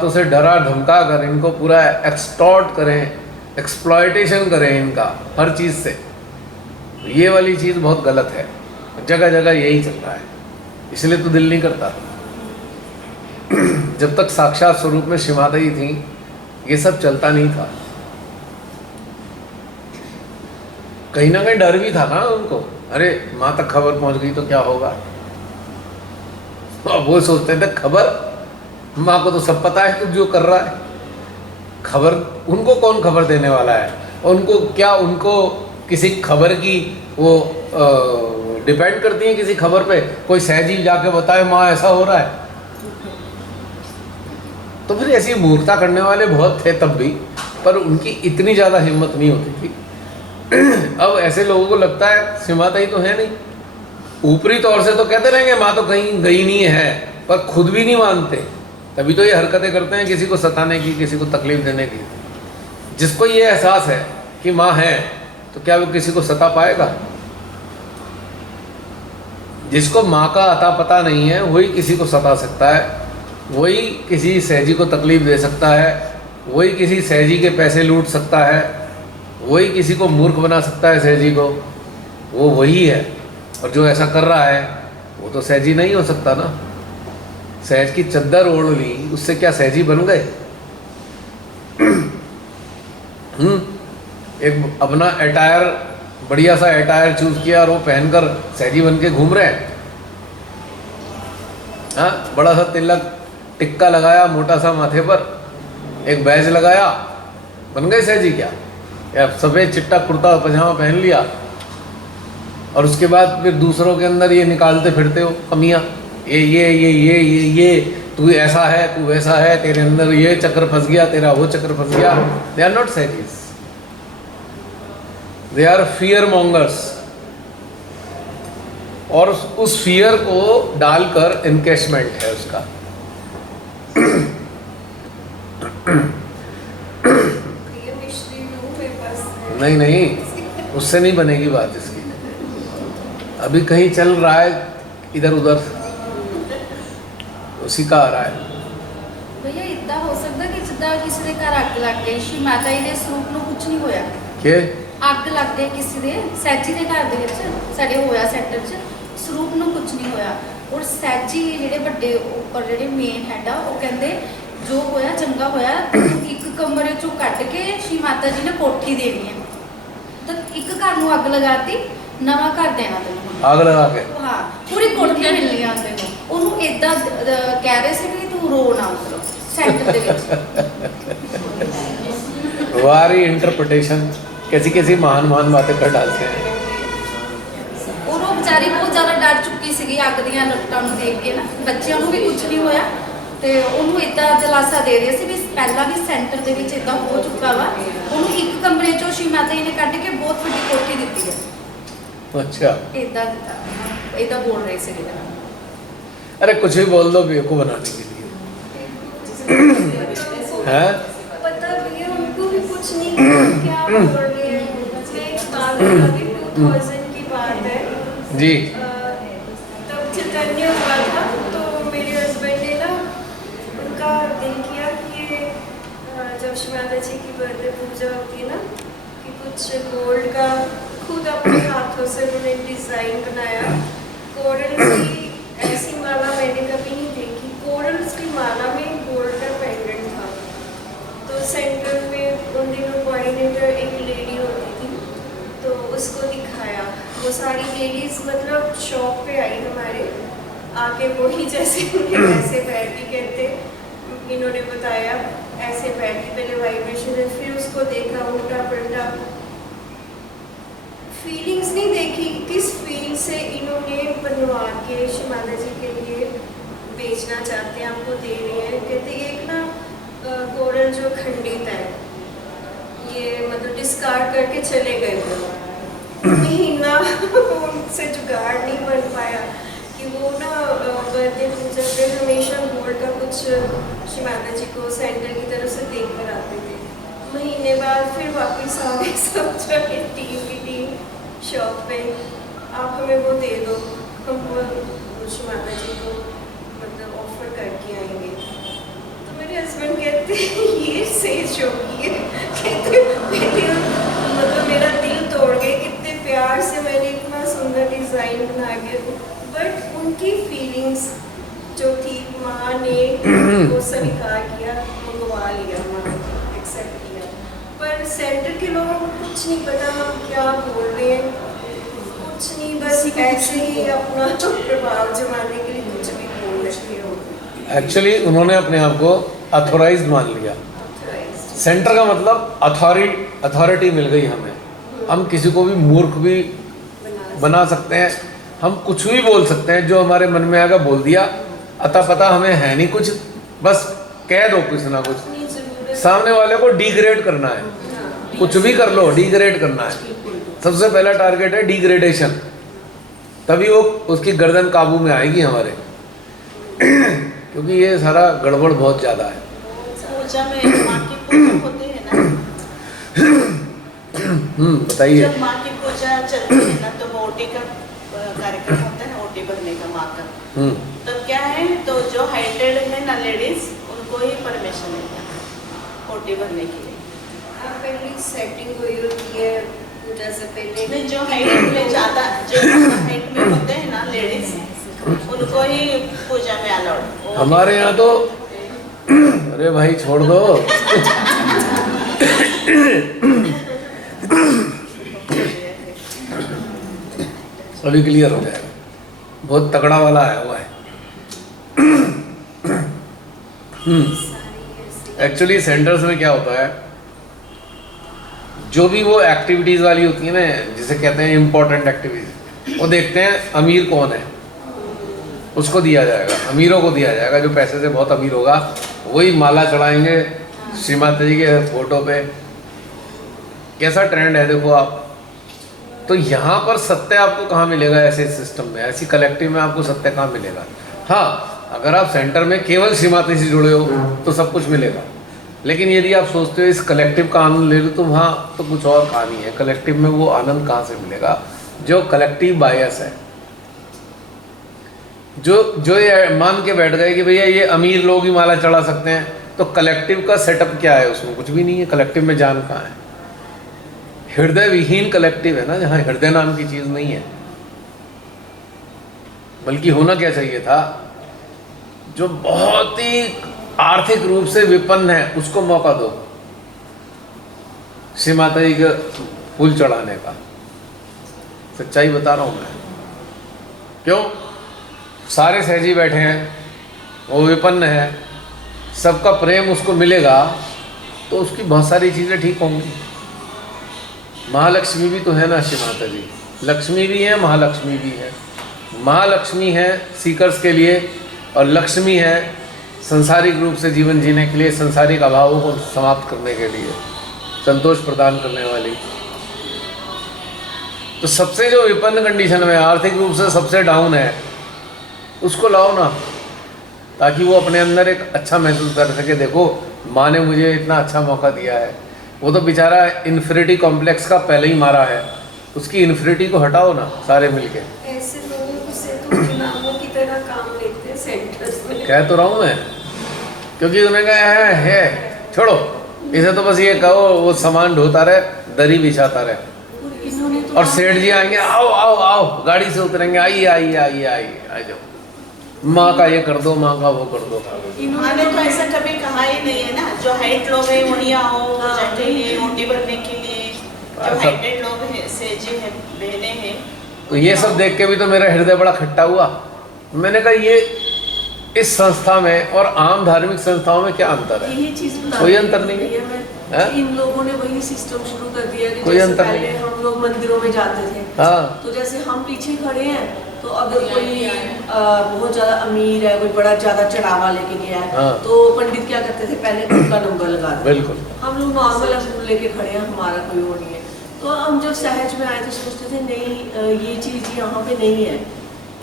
तो से डरा धमका कर इनको पूरा एक्सटॉर्ट करें, एक्सप्लॉयटेशन करें इनका हर चीज़ से। ये वाली चीज़ बहुत गलत है, जगह जगह यही चल रहा है, इसलिए तो दिल नहीं करता। जब तक साक्षात स्वरूप में श्री माता जी थी ये सब चलता नहीं था। कहीं ना कहीं डर भी था ना उनको, अरे माँ तक खबर पहुंच गई तो क्या होगा। अब वो सोचते थे खबर, माँ को तो सब पता है तू जो कर रहा है, खबर उनको कौन खबर देने वाला है। उनको क्या, उनको किसी खबर की वो डिपेंड करती है किसी खबर पे, कोई सहजी जाके बताए माँ ऐसा हो रहा है। तो फिर ऐसी मूर्खता करने वाले बहुत थे तब भी, पर उनकी इतनी ज़्यादा हिम्मत नहीं होती थी। अब ऐसे लोगों को लगता है श्री माता ही तो है नहीं, ऊपरी तौर से तो कहते रहेंगे माँ तो कहीं गई नहीं है, पर खुद भी नहीं मानते। तभी तो ये हरकतें करते हैं किसी को सताने की, किसी को तकलीफ देने की। जिसको ये एहसास है कि माँ है तो क्या वो किसी को सता पाएगा? जिसको माँ का अता पता नहीं है वही किसी को सता सकता है, वही किसी सहजी को तकलीफ दे सकता है, वही किसी सहजी के पैसे लूट सकता है, वही किसी को मूर्ख बना सकता है सहजी को, वो वही है। और जो ऐसा कर रहा है वो तो सहजी नहीं हो सकता ना। सहज की चद्दर ओढ़ ली, उससे क्या सहजी बन गए? एक अपना अटायर, बढ़िया सा अटायर चूज किया और वो पहनकर सहजी बन के घूम रहे हैं। हाँ, बड़ा सा तिलक टिक्का लगाया मोटा सा माथे पर, एक बैज लगाया, बन गए सहजी क्या? या सफ़ेद चिट्टा कुर्ता पजामा पहन लिया और उसके बाद फिर दूसरों के अंदर ये निकालते फिरते हो कमियाँ, ये तू ऐसा है, तू वैसा है, तेरे अंदर ये चक्कर फंस गया, तेरा वो चक्कर फंस गया। They are not sages, they are fearmongers. और उस फियर को डालकर इनकेशमेंट है उसका। नहीं नहीं, उससे नहीं बनेगी बात इसकी। अभी कहीं चल रहा है इधर उधर, उसी का आ रहा है। भैया इतना हो सकता कि जिदा किसी के घर अग लग गई, श्री माता जी के स्वरूप ਨੂੰ कुछ नहीं होया के अग लग गई किसी ਦੇ ਸੈਜੀ ਦੇ ਘਰ ਦੇ ਵਿੱਚ ਸਾਡੇ ਹੋਇਆ ਸੈਕਟਰ 'ਚ, ਸਰੂਪ ਨੂੰ ਕੁਝ ਨਹੀਂ ਹੋਇਆ। ਔਰ ਸੈਜੀ ਜਿਹੜੇ ਵੱਡੇ ਉੱਪਰ ਜਿਹੜੇ ਮੇਨ ਹੈਡ ਆ ਉਹ ਕਹਿੰਦੇ ਜੋ ਹੋਇਆ ਚੰਗਾ ਹੋਇਆ, ਇੱਕ ਕਮਰੇ ਚੋਂ ਕੱਢ ਕੇ श्री माता जी ने कोठी देनी है। तो एक घर ਨੂੰ ਅੱਗ ਲਗਾਤੀ, ਨਵਾਂ ਘਰ ਦੇਣਾ ਤੈਨੂੰ, आग लगा के। हाँ, पूरी कोठी मिलनी आ ਤੈਨੂੰ। ਉਹਨੂੰ ਇਦਾਂ ਕਹਿ ਰਹੇ ਸੀ ਕਿ ਤੂੰ ਰੋ ਨਾ ਉਤਰੋ ਸੈਂਟਰ ਦੇ ਵਿੱਚ। वारी इंटरप्रिटेशन, कैसी कैसी महान महान बातें कर डालते हैं। ਉਹ ਵਿਚਾਰੀ ਬਹੁਤ ਜ਼ਿਆਦਾ ਡਰ ਚੁੱਕੀ ਸੀਗੀ ਅੱਗ ਦੀਆਂ ਲਪਟਾਂ ਨੂੰ ਦੇਖ ਕੇ ਨਾ। ਬੱਚਿਆਂ ਨੂੰ ਵੀ ਕੁਝ ਨਹੀਂ ਹੋਇਆ ਤੇ ਉਹਨੂੰ ਇਦਾਂ ਦਿਲਾਸਾ ਦੇ ਰਹੇ ਸੀ ਵੀ ਪਹਿਲਾਂ ਵੀ ਸੈਂਟਰ ਦੇ ਵਿੱਚ ਇਦਾਂ ਹੋ ਚੁੱਕਾ ਵਾ। ਉਹਨੂੰ ਇੱਕ ਕਮਰੇ ਚੋਂ श्री माता जी ने ਕੱਢ ਕੇ ਬਹੁਤ ਵੱਡੀ ਕੋਠੀ ਦਿੱਤੀ ਹੈ। अच्छा, इतना बोल रहे थे। अरे कुछ भी बोल दो बेवकूफ बनाने के लिए। हैं? पता भी है उनको भी कुछ नहीं क्या बोल रहे हैं। मैं एक बात अभी 2000 की बात है जी। तब चैतन्य हुआ था, तो मेरे हस्बैंड ने ना उनका दिल किया कि जब श्री माता जी की बर्थडे पूजा होती है ना, कि कुछ गोल्ड का खुद अपने हाथों से उन्होंने डिज़ाइन बनाया। कोरल्स की ऐसी माला मैंने कभी नहीं देखी। कोरल्स की माला में गोल्ड का पेंडेंट था। तो सेंटर में उन दिनों कोऑर्डिनेटर एक लेडी होती थी, तो उसको दिखाया। वो सारी लेडीज़ मतलब शॉप पे आई हमारे, आके वही जैसे ऐसे बैठी कहते, इन्होंने बताया ऐसे बैठी, पहले वाइब्रेशन है, फिर उसको देखा उल्टा पलटा, फीलिंग्स नहीं देखी किस फील से इन्होंने बनवा के श्री माता जी के लिए बेचना चाहते हैं, आपको दे रहे हैं। कहते एक ना कोरल जो खंडित है, ये मतलब डिस्कार्ड करके चले गए थे। महीना उनसे जुगाड़ नहीं बन पाया कि वो ना बर्थडे पूजा पे हमेशा गोल्ड का कुछ श्री माता जी को सेंटर की तरफ से दे कर आते थे। महीने बाद फिर वापस आ गए सब जगह, टीम की टीम शॉप पे, आप हमें वो दे दो, हम वो श्री माता जी को मतलब ऑफर करके आएंगे। तो मेरे हस्बैंड कहते ये सेज होगी है, कहते पहले मतलब मेरा दिल तोड़ गए, कितने प्यार से मैंने इतना सुंदर डिज़ाइन बना के, बट उनकी फीलिंग्स जो थी माँ ने वो स्वीकार किया, मंगवा लिया, माँ एक्सेप्ट किया। पर सेंटर के लोगों को कुछ नहीं पता हम क्या बोल रहे हैं, कुछ नहीं, बस ऐसे ही अपना प्रभाव जमाने के लिए कुछ भी बोल रहे हो। एक्चुअली उन्होंने अपने आप को अथोराइज्ड मान लिया। सेंटर का मतलब अथॉरिटी मिल गई हमें, हम किसी को भी मूर्ख भी बना सकते हैं, हम कुछ भी बोल सकते हैं, जो हमारे मन में आएगा बोल दिया, अता पता हमें है नहीं कुछ, बस कह दो कुछ ना कुछ, सामने वाले को डिग्रेड करना है, कुछ भी कर लो डिग्रेड करना है। सबसे पहला टारगेट है डिग्रेडेशन, तभी वो उसकी गर्दन काबू में आएगी हमारे क्योंकि ये सारा गड़बड़ बहुत ज़्यादा है। पूजा में माँ की पूजा होते हैं ना, बताइए। जब माँ की पूजा चलती है ना तो वो ओटी का कार्यक्रम होता है ना, ओटी भरने का माँ का। तो क्या है, तो जो हाइटेड है ना लेडीज, उनको ही परमिशन मिलता है ओटी भरने के लिए। पहली सेटिंग हुई होती है पूजा से पहले, नहीं, जो हाइट में ज़्यादा, जो हाइट में होते हैं ना लेडीज, उनको ही पूजा में अलाउड। हमारे यहाँ तो अरे भाई छोड़ दो अभी क्लियर हो जाएगा, बहुत तगड़ा वाला आया हुआ है। एक्चुअली सेंटर्स में क्या होता है, जो भी वो एक्टिविटीज़ वाली होती है ना, जिसे कहते हैं इम्पोर्टेंट एक्टिविटीज, वो देखते हैं अमीर कौन है, उसको दिया जाएगा, अमीरों को दिया जाएगा। जो पैसे से बहुत अमीर होगा वही माला चढ़ाएंगे श्री माता जी के फोटो पे। कैसा ट्रेंड है देखो आप। तो यहाँ पर सत्य आपको कहाँ मिलेगा, ऐसे सिस्टम में, ऐसी कलेक्टिव में आपको सत्य कहाँ मिलेगा। हाँ, अगर आप सेंटर में केवल श्री माता जी से जुड़े हो तो सब कुछ मिलेगा, लेकिन यदि आप सोचते हो इस कलेक्टिव का आनंद ले लो तो वहाँ तो कुछ और कहानी है। कलेक्टिव में वो आनंद कहाँ से मिलेगा, जो कलेक्टिव बायस है, जो ये मान के बैठ गए कि भैया ये अमीर लोग ही माला चढ़ा सकते हैं, तो कलेक्टिव का सेटअप क्या है, उसमें कुछ भी नहीं है। कलेक्टिव में जान कहाँ है, हृदय विहीन कलेक्टिव है ना, जहाँ हृदय नाम की चीज़ नहीं है। बल्कि होना क्या चाहिए था, जो बहुत ही आर्थिक रूप से विपन्न है उसको मौका दो श्री माता जी के फूल चढ़ाने का। सच्चाई बता रहा हूँ मैं। क्यों, सारे सहजी बैठे हैं, वो विपन्न है, सबका प्रेम उसको मिलेगा तो उसकी बहुत सारी चीज़ें ठीक होंगी। महालक्ष्मी भी तो है ना श्री माता जी, लक्ष्मी भी है, महालक्ष्मी भी है। महालक्ष्मी है सीकर्स के लिए और लक्ष्मी है संसारिक रूप से जीवन जीने के लिए, संसारिक अभावों को समाप्त करने के लिए, संतोष प्रदान करने वाली। तो सबसे जो विपन्न कंडीशन में आर्थिक रूप से सबसे डाउन है उसको लाओ ना, ताकि वो अपने अंदर एक अच्छा महसूस कर सके। देखो माँ ने मुझे इतना अच्छा मौका दिया है, वो तो बेचारा इन्फिनिटी कॉम्प्लेक्स का पहले ही मारा है, उसकी इन्फिनिटी को हटाओ ना सारे मिलके। ऐसे लोगों से तो गुलामों की तरह काम लेते हैं सेंटर्स में। कह तो रहा हूँ मैं, क्योंकि उन्हें कहा है छोड़ो इसे, तो बस ये कहो वो सामान ढोता रहे, दरी बिछाता रहे, और सेठ जी आएंगे, आओ आओ आओ, गाड़ी से उतरेंगे, आइए आइए आइए आइए आ जाओ, माँ का ये कर दो, माँ का वो कर दो। इन्होंने तो ऐसा कभी कहा ही नहीं है ना, जो हाइट लोग हैं उन्हीं आओ पूजा के लिए, ओटी भरने के लिए। जो हाइटेड लोग हैं, सेजी हैं, बहने हैं, तो ये सब देख के भी तो मेरा हृदय बड़ा खट्टा हुआ। मैंने कहा ये इस संस्था में और आम धार्मिक संस्थाओं में क्या अंतर है, यही चीज कोई अंतर नहीं है। इन लोगों ने वही सिस्टम शुरू कर दिया कि कोई जैसे अंतर पहले नहीं है। हम लोग मंदिरों में जाते थे, हाँ, तो जैसे हम पीछे खड़े हैं, तो अगर कोई बहुत ज्यादा अमीर है, कोई बड़ा ज्यादा चढ़ावा लेके गया है, हाँ। तो पंडित क्या करते थे, पहले उनका नंबर लगा देते। बिल्कुल। हम लोग नॉर्मल फूल लेके खड़े हैं, हमारा कोई वो नहीं है। तो हम जब सहज में आए तो सोचते थे नहीं, ये चीज यहाँ पे नहीं है,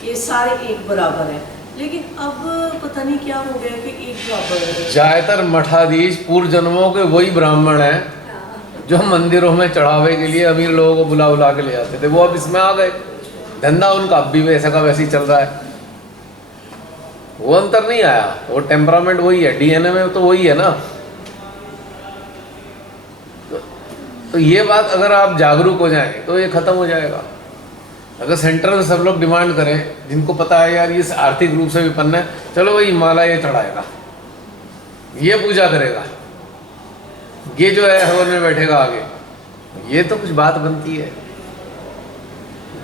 ये सारे एक बराबर है। लेकिन अब पता नहीं क्या हो गया कि एक बराबर है। ज्यादातर मठाधीश पूर्व जन्मों के वही ब्राह्मण हैं जो मंदिरों में चढ़ावे के लिए अमीर लोगों को बुला बुला के ले जाते थे, वो अब इसमें आ गए। धंधा उनका अब भी वैसा का वैसे ही चल रहा है। वो अंतर नहीं आया, वो टेम्परामेंट वही है, डीएनए में तो वही है ना। तो ये बात अगर आप जागरूक हो जाएं तो ये खत्म हो जाएगा। अगर सेंटर में सब लोग डिमांड करें, जिनको पता है यार ये आर्थिक रूप से विपन्न है, चलो भाई माला ये चढ़ाएगा, ये पूजा करेगा, ये जो है हवन में बैठेगा आगे, ये तो कुछ बात बनती है।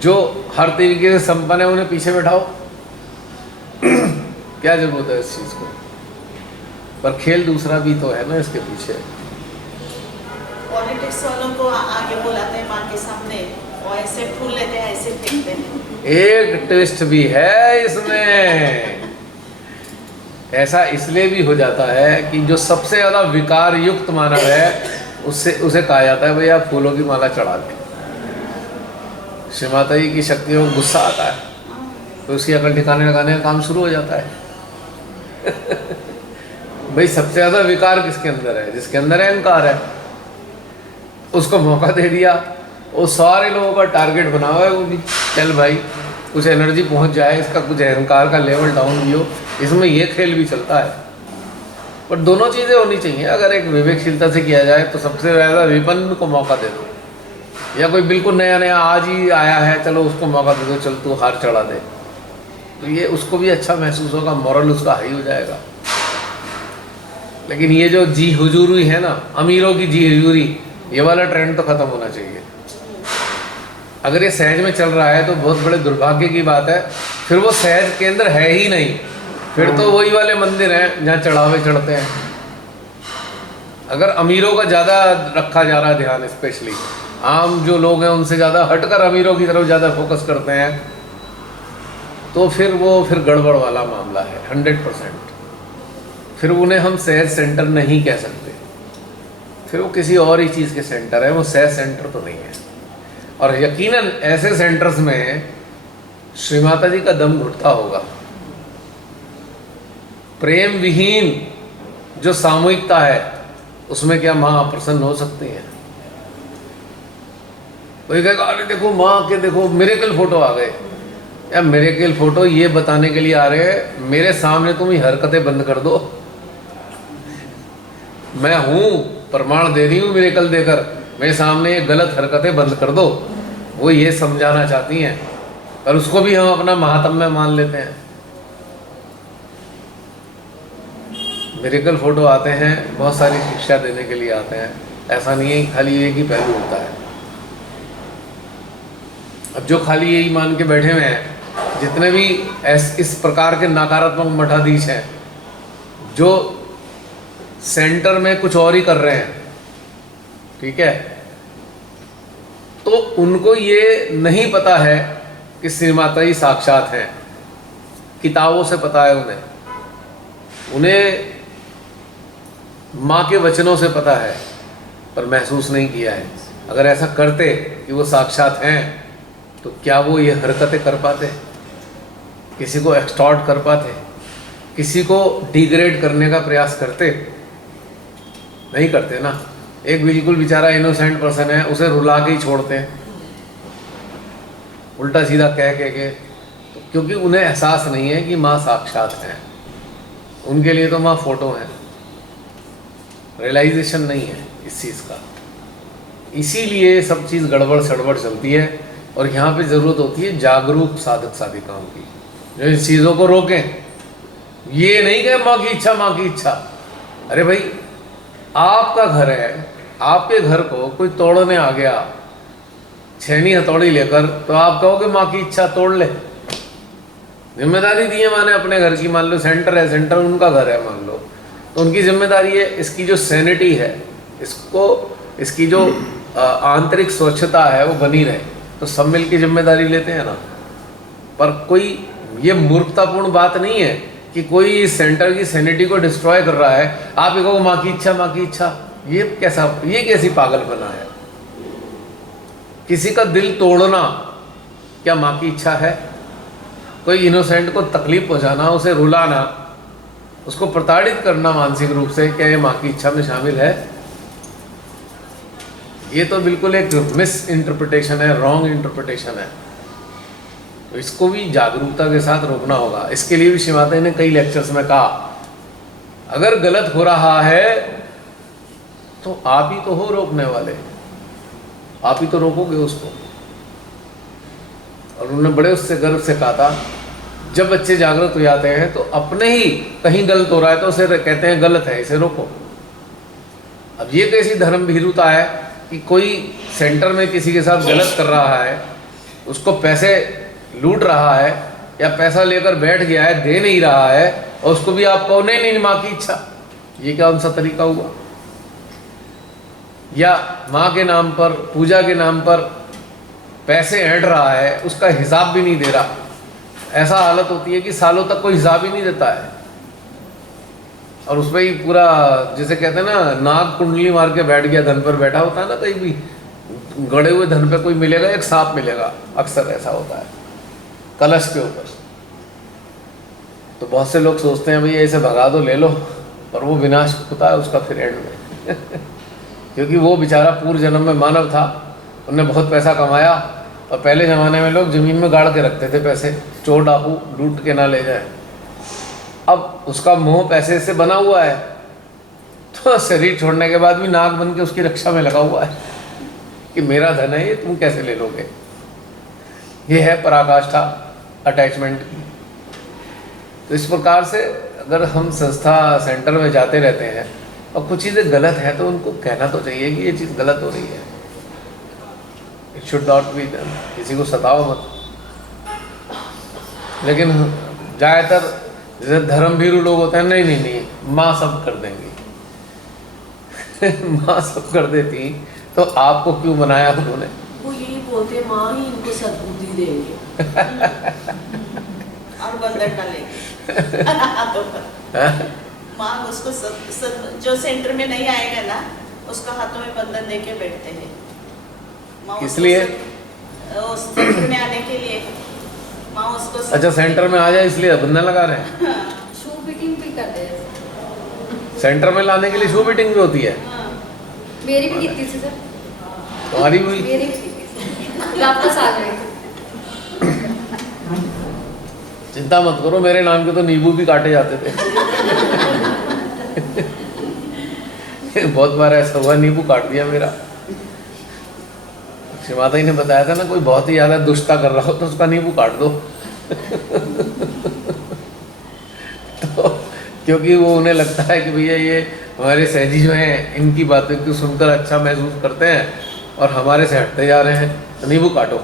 जो हर तरीके से संपन्न है उन्हें पीछे बैठाओ, क्या जरूरत है इस चीज को। पर खेल दूसरा भी तो है ना इसके पीछे। पॉलिटिक्स वालों को आगे बुलाते हैं माँ के सामने, और ऐसे फूल लेते हैं, ऐसे फेंकते हैं। एक ट्विस्ट भी है इसमें, ऐसा इसलिए भी हो जाता है कि जो सबसे ज्यादा विकार युक्त मानव है उससे उसे कहा जाता है भैया फूलों की माला चढ़ा दे। श्री माता जी की शक्तियों को गुस्सा आता है तो उसकी अकल ठिकाने लगाने का काम शुरू हो जाता है। भाई सबसे ज्यादा विकार किसके अंदर है? जिसके अंदर अहंकार है, उसको मौका दे दिया, वो सारे लोगों का टारगेट बना हुआ है वो भी, चल भाई कुछ एनर्जी पहुंच जाए, इसका कुछ अहंकार का लेवल डाउन भी हो, इसमें ये खेल भी चलता है। पर दोनों चीज़ें होनी चाहिए। अगर एक विवेकशीलता से किया जाए तो सबसे ज़्यादा विपन्न को मौका दे दो, या कोई बिल्कुल नया नया आज ही आया है चलो उसको मौका दे दो, चल तू हार चढ़ा दे, तो ये उसको भी अच्छा महसूस होगा, मॉरल उसका हाई हो जाएगा। लेकिन ये जो जी हुजूरी है ना, अमीरों की जी हुजूरी, ये वाला ट्रेंड तो खत्म होना चाहिए। अगर ये सहज में चल रहा है तो बहुत बड़े दुर्भाग्य की बात है, फिर वो सहज केंद्र है ही नहीं, फिर तो वही वाले मंदिर हैं जहाँ चढ़ावे चढ़ते हैं। अगर अमीरों का ज़्यादा रखा जा रहा है ध्यान, स्पेशली आम जो लोग हैं उनसे ज़्यादा हटकर अमीरों की तरफ ज़्यादा फोकस करते हैं, तो फिर गड़बड़ वाला मामला है 100%। फिर उन्हें हम सहज सेंटर नहीं कह सकते, फिर वो किसी और ही चीज़ के सेंटर है, वो सहज सेंटर तो नहीं है। और यकीनन ऐसे सेंटर्स में श्री माता जी का दम घुटता होगा। प्रेम विहीन जो सामूहिकता है उसमें क्या माँ प्रसन्न हो सकती हैं? कोई कहेगा अरे देखो माँ के देखो मिरेकल फोटो आ गए। या मिरेकल फोटो ये बताने के लिए आ रहे हैं मेरे सामने तुम ये हरकतें बंद कर दो, मैं हूँ प्रमाण दे रही हूँ मिरेकल देकर, मेरे सामने ये गलत हरकतें बंद कर दो। वो ये समझाना चाहती हैं, पर उसको भी हम अपना महात्म्य मान लेते हैं। मिरेकल फोटो आते हैं, बहुत सारी शिक्षा देने के लिए आते हैं, ऐसा नहीं है खाली एक ही पहलू होता है। अब जो खाली यही मान के बैठे हुए हैं, जितने भी इस प्रकार के नकारात्मक मठाधीश हैं जो सेंटर में कुछ और ही कर रहे हैं, ठीक है, तो उनको ये नहीं पता है कि श्री माता जी साक्षात हैं। किताबों से पता है उन्हें माँ के वचनों से पता है, पर महसूस नहीं किया है। अगर ऐसा करते कि वो साक्षात हैं तो क्या वो ये हरकतें कर पाते? किसी को एक्सटॉर्ट कर पाते? किसी को डिग्रेड करने का प्रयास करते? नहीं करते ना। एक बिल्कुल बेचारा इनोसेंट पर्सन है, उसे रुला के ही छोड़ते हैं, उल्टा सीधा कह के, तो क्योंकि उन्हें एहसास नहीं है कि माँ साक्षात है। उनके लिए तो माँ फोटो है, रियलाइजेशन नहीं है इस चीज़ का। इसीलिए सब चीज़ गड़बड़ सड़बड़ चलती है। और यहाँ पे ज़रूरत होती है जागरूक साधक साधिकाओं की, जो इन चीज़ों को रोकें। ये नहीं कहे माँ की इच्छा, माँ की इच्छा। अरे भाई आपका घर है, आपके घर को कोई तोड़ने आ गया छेनी हथौड़ी लेकर, तो आप कहोगे माँ की इच्छा तोड़ ले? जिम्मेदारी दी है माँ ने अपने घर की, मान लो सेंटर है, सेंटर उनका घर है मान लो, तो उनकी जिम्मेदारी है इसकी जो सैनिटी है, इसकी जो आंतरिक स्वच्छता है वो बनी रहे, तो सब मिल की जिम्मेदारी लेते हैं ना। पर कोई ये मूर्खतापूर्ण बात नहीं है कि कोई इस सेंटर की सैनिटी को डिस्ट्रॉय कर रहा है, आप ये कहो माँ की इच्छा, माँ की इच्छा। ये कैसी पागलपना है? किसी का दिल तोड़ना क्या माँ की इच्छा है? कोई इनोसेंट को तकलीफ पहुंचाना, उसे रुलाना, उसको प्रताड़ित करना मानसिक रूप से, क्या ये माँ की इच्छा में शामिल है? ये तो बिल्कुल एक मिस इंटरप्रिटेशन है, रॉन्ग इंटरप्रिटेशन है। तो इसको भी जागरूकता के साथ रोकना होगा। इसके लिए भी श्री माता जी ने कई लेक्चर्स में कहा, अगर गलत हो रहा है तो आप ही तो हो रोकने वाले, आप ही तो रोकोगे उसको। और उन्होंने बड़े उससे गर्व से कहा था, जब बच्चे जागरूक हो जाते हैं तो अपने ही कहीं गलत हो रहा है तो उसे कहते हैं गलत है, इसे रोको। अब ये कैसी धर्म भीरुता है कि कोई सेंटर में किसी के साथ गलत कर रहा है, उसको पैसे लूट रहा है या पैसा लेकर बैठ गया है, दे नहीं रहा है, और उसको भी आप कहो नहीं माँ की इच्छा, ये क्या उनसा तरीका हुआ? या माँ के नाम पर, पूजा के नाम पर पैसे ऐंठ रहा है, उसका हिसाब भी नहीं दे रहा। ऐसा हालत होती है कि सालों तक कोई हिसाब ही नहीं देता है, और उसमें ही पूरा जैसे कहते हैं ना, नाग कुंडली मार के बैठ गया, धन पर बैठा होता है ना, कहीं भी गड़े हुए धन पे कोई मिलेगा, एक सांप मिलेगा, अक्सर ऐसा होता है कलश के ऊपर। तो बहुत से लोग सोचते हैं भाई ऐसे भगा दो, ले लो, और वो विनाश होता है उसका फिर एंड में क्योंकि वो बेचारा पूर्व जन्म में मानव था, उन्होंने बहुत पैसा कमाया, और पहले ज़माने में लोग ज़मीन में गाड़ के रखते थे पैसे, चोर डाकू लूट के ना ले जाए। अब उसका मोह पैसे से बना हुआ है, तो शरीर छोड़ने के बाद भी नाग बन के उसकी रक्षा में लगा हुआ है कि मेरा धन है ये, तुम कैसे ले लोगे। ये है पराकाष्ठा अटैचमेंट की। तो इस प्रकार से अगर हम संस्था सेंटर में जाते रहते हैं और कुछ चीज़ें गलत हैं तो उनको कहना तो चाहिए कि ये चीज़ गलत हो रही है, it should not be done, किसी को सताओ मत। लेकिन ज़्यादातर जैसे धर्मभीरू लोग होते हैं, नहीं नहीं नहीं माँ सब कर देंगी माँ सब कर देती तो आपको क्यों बनाया उन्होंने? वो यही बोलते हैं माँ ही इनको सद्बुद्धि देंगे और बंधन डालेंगे माँ उसको जो सेंटर में नहीं आएगा ना, उसका हाथों में बंधन देके बैठते हैं। माँ इसलिए उस सेंटर में आने के लिए माँ उसको अच्छा सेंटर में आ जाए इसलिए बंधन लगा रहे हैं। शू बीटिंग भी करते हैं। सेंटर में लाने के लिए शू बीटिंग भी होती है। हाँ। मेरी भी की थी सर, तुम्हारी भी? मेरी भी की थी, वापस आ गए। चिंता मत करो, मेरे नाम के तो नींबू भी काटे जाते थे बहुत बार ऐसा हुआ, नींबू काट दिया मेरा। श्री माता जी ने बताया था ना, कोई बहुत ही ज़्यादा दुष्टता कर रहा हो तो उसका नींबू काट दो तो क्योंकि वो उन्हें लगता है कि भैया ये हमारे सहजी जो हैं इनकी बातें को सुनकर अच्छा महसूस करते हैं और हमारे से हटते जा रहे हैं, तो नींबू काटो। ये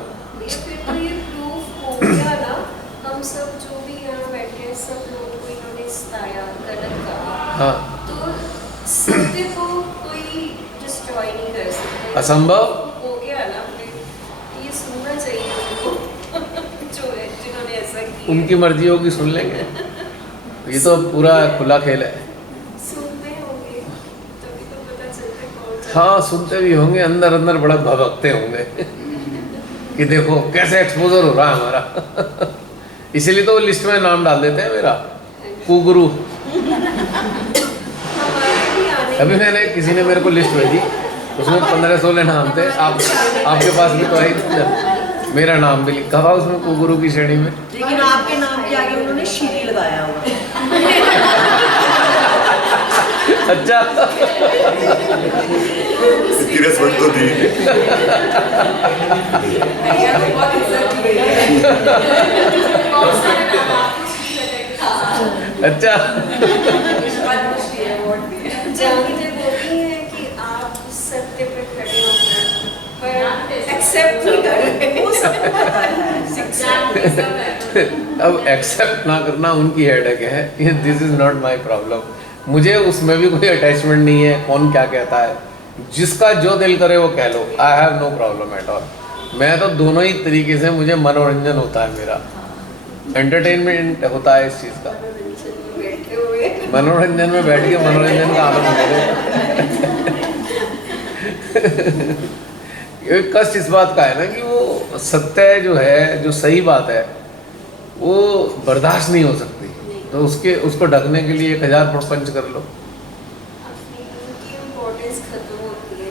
फिर तो ये प्रूफ हो गया ना, हम सब जो भी यहाँ बैठे हैं सब लोगों को इन्होंने सताया, गलत कहा। हाँ, तो सत्य को कोई डिस्ट्रॉय नहीं कर सकता। असंभव हो गया ना, फिर ये सुनना चाहिए उनको जो है जिन्होंने ऐसा किया। उनकी मर्जी होगी, सुन लेंगे। ये तो पूरा खुला खेल है। सुनते होंगे तभी तो पता चलता है कौन सा। हाँ सुनते भी होंगे, अंदर अंदर बड़ा भभकते होंगे कि देखो कैसे एक्सपोजर हो रहा है हमारा इसीलिए तो वो लिस्ट में नाम डाल देते हैं मेरा, कुगुरु। हमारे भी आने अभी मैंने किसी ने मेरे को लिस्ट भेजी, उसमें 15-16 नाम थे। आपके पास भी तो आई, मेरा नाम भी लिखा था उसमें कुगुरु की श्रेणी में। लेकिन आपके नाम के आगे उन्होंने श्री लगाया हुआ है। अच्छा इतनी रेस्पेक्ट तो दी। अच्छा जानते बोलती हैं कि आप सत्य पे खड़े हो गए, पर एक्सेप्ट नहीं कर रहे। वो सबको पता है। अब एक्सेप्ट ना करना उनकी हेडेक है, this is not my problem. मुझे उसमें भी कोई अटैचमेंट नहीं है, कौन क्या कहता है, जिसका जो दिल करे वो कह लो, I have no problem at all. मैं तो दोनों ही तरीके से, मुझे मनोरंजन होता है, मेरा एंटरटेनमेंट होता है इस चीज़ का। बैठे हुए मनोरंजन में बैठ के मनोरंजन का आनंद ले। कष्ट इस बात का है ना कि वो सत्य जो है, जो सही बात है, वो बर्दाश्त नहीं हो सकती, तो उसको ढकने के लिए 1000 प्रपंच कर लो। उनकी इम्पोर्टेंस खत्म होती है।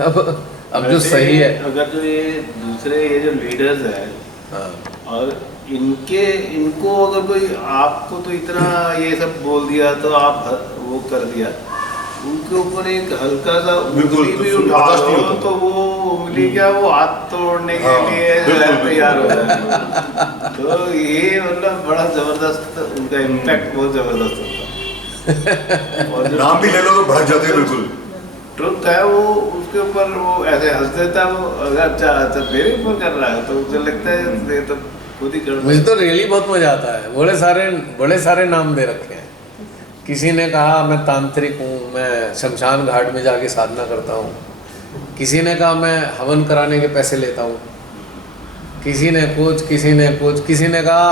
अब अब जो सही है, अगर जो ये दूसरे ये जो लीडर्स है हाँ, और इनको अगर कोई आपको तो इतना ये सब बोल दिया तो आप वो कर दिया, उनके ऊपर एक हल्का सा बिल्कुल, उंगली भी तो उठा बर्दाश्त नहीं दो होता। तो वो उंगली क्या वो हाथ तोड़ने के हाँ, लिए जो है बिल्कुल, तैयार हो जाए। तो ये मतलब बड़ा जबरदस्त उनका इम्पैक्ट बहुत जबरदस्त होता है। और जो नाम भी ले लो तो भड़क जाते हैं बिल्कुल। ट्रुथ है वो उसके ऊपर वो ऐसे हंस देता है, वो अगर अच्छा मेरे ऊपर कर रहा है तो मुझे लगता है ये तो खुद ही कर मुझे तो रियली बहुत मजा आता है। बड़े सारे नाम दे रखे हैं। किसी ने कहा मैं तांत्रिक हूँ, मैं शमशान घाट में जाके साधना करता हूँ, किसी ने कहा मैं हवन कराने के पैसे लेता हूँ, किसी ने कुछ, किसी ने कहा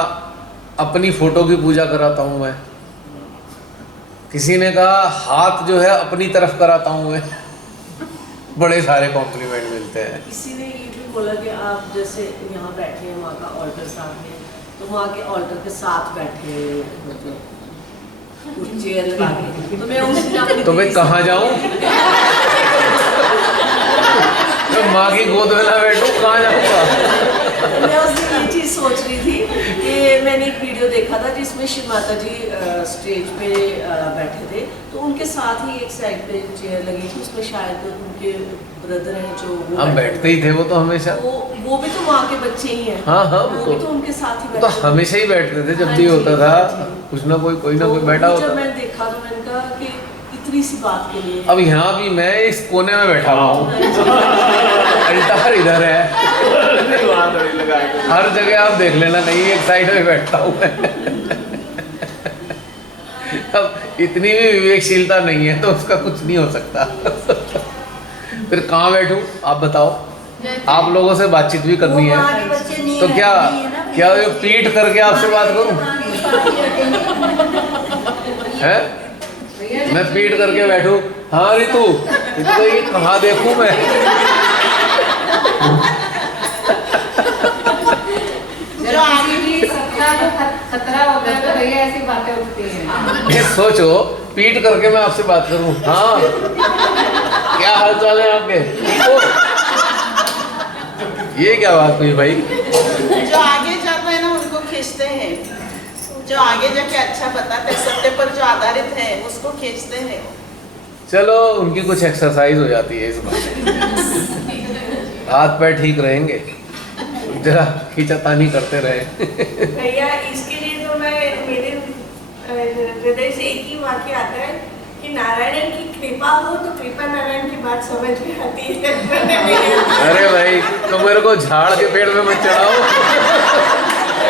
अपनी फोटो की पूजा कराता हूँ मैं, किसी ने कहा हाथ जो है अपनी तरफ कराता हूँ मैं। बड़े सारे कॉम्प्लीमेंट मिलते हैं। किसी ने ये भी बोला कि आप जैसे यहाँ बैठे हैं वहाँ का ऑल्टर साथ में, तो वहाँ के ऑल्टर के साथ बैठे मतलब कुछ चेयर लगा के, तो मैं उस दिन अपनी तो मैं दीदी कहाँ से- जाऊँ? मैं माँ की गोद में ना बैठूं, कहाँ जाऊँगा? मैं उस दिन ये चीज़ सोच रही थी कि मैंने एक वीडियो देखा था जिसमें शिव माता जी स्टेज पे बैठे थे, तो उनके साथ ही एक साइड पे चेयर लगी थी, उसमें शायद उनके ब्रदर हैं जो वो हम बैठते ही थे वो तो हमेशा। वो भी तो वहाँ के बच्चे ही हैं। हाँ, हाँ, वो तो- भी तो उनके साथ ही तो बैठे थे। हमेशा ही बैठते थे जब हाँ भी जी, होता था, हाँ जी। कुछ ना कोई ना तो कोई बैठा जब होता था। मैंने देखा तो मैंने कहा कि इतनी सी बात के लिए अब यहाँ भी मैं इस कोने में बैठा हुआ हूँ, अल्टार इधर है, वहाँ थोड़ी लगा के हर जगह आप देख लेना कहीं एक साइड में बैठता हूँ मैं। अब इतनी भी विवेकशीलता नहीं है तो उसका कुछ नहीं हो सकता। फिर कहाँ बैठूं आप बताओ? आप लोगों से बातचीत भी करनी है, तो क्या ये पीठ करके आपसे बात करूं? है मैं पीठ करके बैठूं? हाँ रितु, तो ये कहाँ देखूं मैं? जो आगे भी खतरा होता है तो भैया ऐसी बातें उठती हैं। ये सोचो पीठ करके मैं आपसे बात करूं, हाँ क्या हाल चाल है आपके? ठीक हो? ये क्या बात हुई भाई? जो आगे जाता है ना उनको खींचते हैं, जो आगे जाके अच्छा बताते हैं, सत्य पर जो आधारित है उसको खींचते हैं। चलो उनकी कुछ एक्सरसाइज हो जाती है इस बार। हाथ पैर ठीक रहेंगे, जरा खींचातानी करते रहे। भैया इसके लिए तो मैं मेरे हृदय से एक ही वाक्य आता है कि नारायण की कृपा हो तो कृपा नारायण की बात समझ में आती है। अरे भाई तो मेरे को झाड़ के पेड़ में मत चढ़ाओ,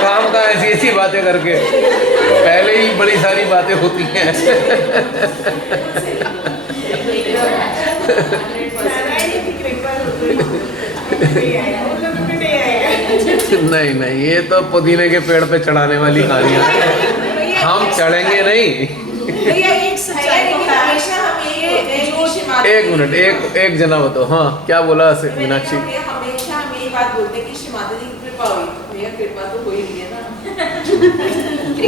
काम का ऐसी ऐसी बातें करके, पहले ही बड़ी सारी बातें होती हैं। नारायण की कृपा हो तो नहीं आएगा, वो लोग भी नहीं आएगा। नहीं नहीं, ये तो पुदीने के पेड़ पे चढ़ाने वाली कहानियां हैं। हम चढ़ेंगे नहीं। भैया एक सच्चाई को हमेशा हम एक मिनट, एक जना बताओ। हाँ क्या बोला मीनाक्षी? हमेशा हम यही बात बोलते हैं कि श्री माता जी की कृपा हुई, तो भैया कृपा तो हो ही रही है ना।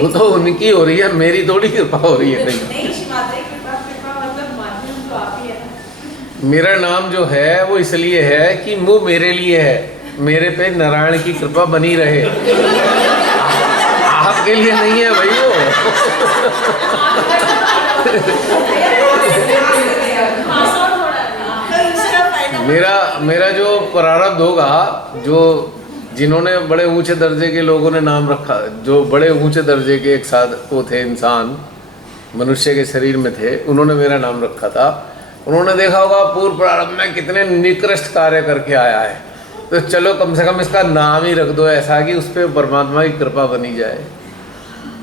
वो तो उनकी हो रही है, मेरी थोड़ी कृपा हो रही है। नहीं, नहीं श्री माता जी कृपा मतलब माध्यम तो आप ही है ना। मेरा नाम जो है वो इसलिए है कि वो मेरे लिए है, मेरे पे नारायण की कृपा बनी रहे। आपके लिए नहीं है भाई वो। मेरा जो प्रारब्ध होगा, जो जिन्होंने बड़े ऊंचे दर्जे के लोगों ने नाम रखा, जो बड़े ऊंचे दर्जे के एक साथ वो थे, इंसान मनुष्य के शरीर में थे, उन्होंने मेरा नाम रखा था। उन्होंने देखा होगा पूर्व प्रारंभ में कितने निकृष्ट कार्य करके आया है, तो चलो कम से कम इसका नाम ही रख दो ऐसा कि उस पर परमात्मा की कृपा बनी जाए।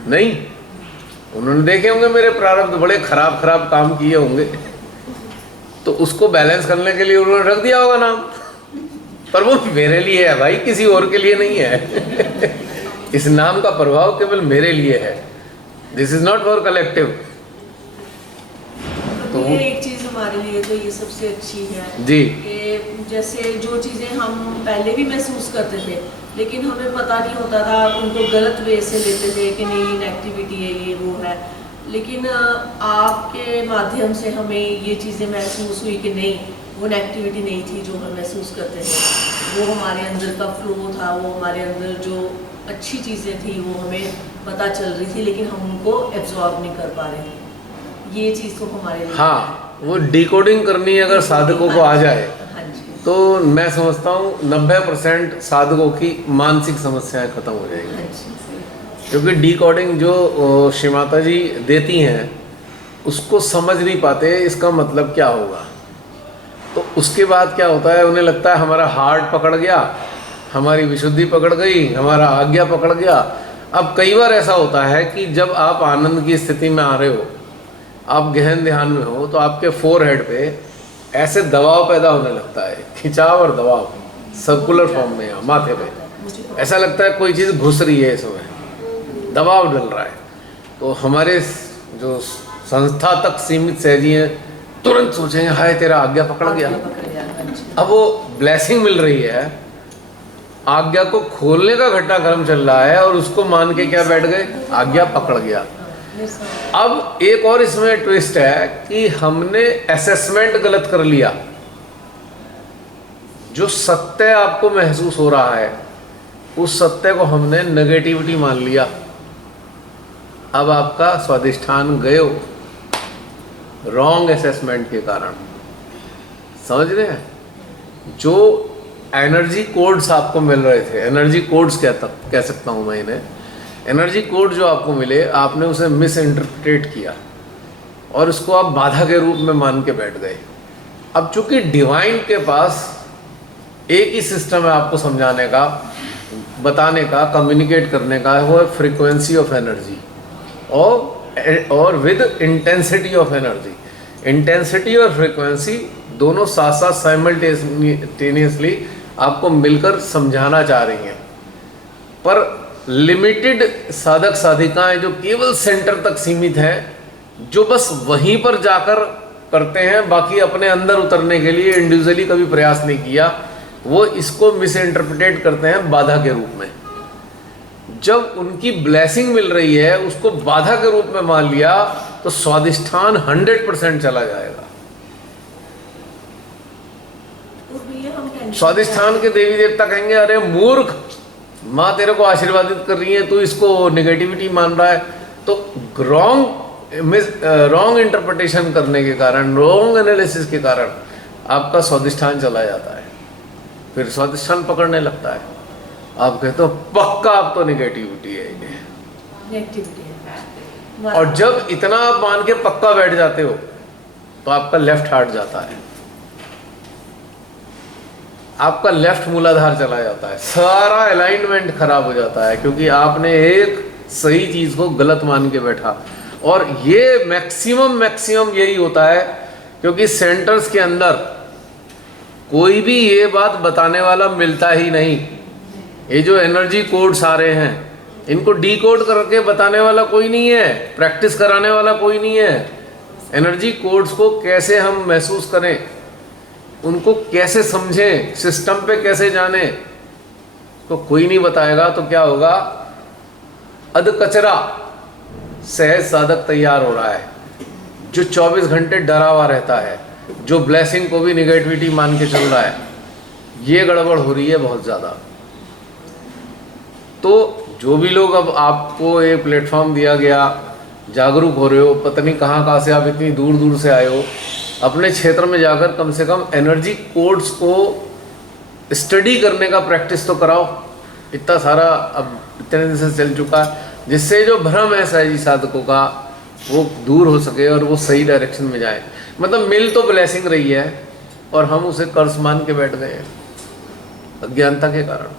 नहीं, उन्होंने देखे होंगे मेरे प्रारब्ध, बड़े खराब खराब काम किए होंगे, तो उसको बैलेंस करने के लिए उन्होंने रख दिया होगा नाम। पर वो मेरे लिए है भाई, किसी और के लिए नहीं है। इस नाम का प्रभाव केवल मेरे लिए है। This is not for collective. तो ये एक चीज़ हमारे लिए तो ये सबसे अच्छी है जी। कि जैसे जो चीज़ें हम पहले भी महसूस करते थे लेकिन हमें पता नहीं होता था, उनको गलत वे से लेते थे कि नहीं नेगेटिविटी है, ये वो है, लेकिन आपके माध्यम से हमें ये चीज़ें महसूस हुई कि नहीं, वो नेगेटिविटी नहीं थी जो हम महसूस करते थे, वो हमारे अंदर का फ्लो था, वो हमारे अंदर जो अच्छी चीज़ें थी वो हमें पता चल रही थी, लेकिन हम उनको एब्जॉर्ब नहीं कर पा रहे थे। ये चीज़ तो हमारे लिए हाँ, वो डिकोडिंग करनी अगर साधकों को आ जाए हाँ जी, तो मैं समझता हूँ 90% साधकों की मानसिक समस्याएं खत्म हो जाएंगी। हाँ जी, सही। क्योंकि डिकोडिंग जो श्री माता जी देती हैं उसको समझ नहीं पाते इसका मतलब क्या होगा। तो उसके बाद क्या होता है, उन्हें लगता है हमारा हार्ट पकड़ गया, हमारी विशुद्धि पकड़ गई, हमारा आज्ञा पकड़ गया। अब कई बार ऐसा होता है कि जब आप आनंद की स्थिति में आ रहे हो, आप गहन ध्यान में हो, तो आपके फोरहेड पे ऐसे दबाव पैदा होने लगता है, खिंचाव और दबाव सर्कुलर फॉर्म में, यहाँ माथे पे ऐसा लगता है कोई चीज़ घुस रही है, इसमें दबाव डल रहा है। तो हमारे जो संस्था तक सीमित सहजी हैं तुरंत सोचेंगे हाय तेरा आज्ञा पकड़ गया। अब वो ब्लेसिंग मिल रही है, आज्ञा को खोलने का घटनाक्रम चल रहा है और उसको मान के क्या बैठ गए, आज्ञा पकड़ गया। अब एक और इसमें ट्विस्ट है कि हमने असेसमेंट गलत कर लिया। जो सत्य आपको महसूस हो रहा है उस सत्य को हमने नेगेटिविटी मान लिया। अब आपका स्वाधिष्ठान गए हो रॉन्ग असेसमेंट के कारण। समझ रहे हैं? जो एनर्जी कोड्स आपको मिल रहे थे, एनर्जी कोड्स कह सकता हूँ मैं इन्हें, एनर्जी कोड जो आपको मिले आपने उसे मिस इंटरप्रेट किया और उसको आप बाधा के रूप में मान के बैठ गए। अब चूंकि डिवाइन के पास एक ही सिस्टम है आपको समझाने का, बताने का, कम्युनिकेट करने का, वो है फ्रीक्वेंसी ऑफ एनर्जी और with intensity of energy. Intensity और फ्रीक्वेंसी दोनों साथ साथ साइमल्टेनियसली आपको मिलकर समझाना चाह रही हैं। पर लिमिटेड साधक साधिकाएं जो केवल सेंटर तक सीमित हैं, जो बस वहीं पर जाकर करते हैं, बाकी अपने अंदर उतरने के लिए इंडिविजुअली कभी प्रयास नहीं किया, वो इसको मिस इंटरप्रेट करते हैं बाधा के रूप में। जब उनकी ब्लेसिंग मिल रही है उसको बाधा के रूप में मान लिया तो स्वाधिष्ठान 100% चला जाएगा। स्वाधिष्ठान के देवी देवता कहेंगे अरे मूर्ख, माँ तेरे को आशीर्वादित कर रही है, तू इसको नेगेटिविटी मान रहा है। तो रॉन्ग इंटरप्रिटेशन करने के कारण, रॉन्ग एनालिसिस के कारण आपका स्वाधिष्ठान चला जाता है, फिर स्वाधिष्ठान पकड़ने लगता है। आप कहते हो पक्का आप तो नेगेटिविटी है ये, नेगेटिविटी है। और जब इतना आप मान के पक्का बैठ जाते हो तो आपका लेफ्ट हार्ट जाता है, आपका लेफ्ट मूलाधार चला जाता है, सारा अलाइनमेंट खराब हो जाता है, क्योंकि आपने एक सही चीज को गलत मान के बैठा। और ये मैक्सिमम यही होता है, क्योंकि सेंटर्स के अंदर कोई भी ये बात बताने वाला मिलता ही नहीं। ये जो एनर्जी कोड्स आ रहे हैं इनको डीकोड करके बताने वाला कोई नहीं है, प्रैक्टिस कराने वाला कोई नहीं है। एनर्जी कोड्स को कैसे हम महसूस करें, उनको कैसे समझें, सिस्टम पे कैसे जाने, तो कोई नहीं बताएगा। तो क्या होगा, अधकचरा सहज साधक तैयार हो रहा है जो 24 घंटे डरा हुआ रहता है, जो ब्लेसिंग को भी निगेटिविटी मान के चल रहा है। ये गड़बड़ हो रही है बहुत ज़्यादा। तो जो भी लोग, अब आपको ये प्लेटफॉर्म दिया गया, जागरूक हो रहे हो, पता नहीं कहाँ से आप इतनी दूर दूर से आए हो, अपने क्षेत्र में जाकर कम से कम एनर्जी कोड्स को स्टडी करने का प्रैक्टिस तो कराओ। इतना सारा अब इतने दिन से चल चुका है, जिससे जो भ्रम है सहजी साधकों का वो दूर हो सके और वो सही डायरेक्शन में जाए। मतलब मिल तो ब्लेसिंग रही है और हम उसे कर्ज मान के बैठ गए हैं अज्ञानता के कारण।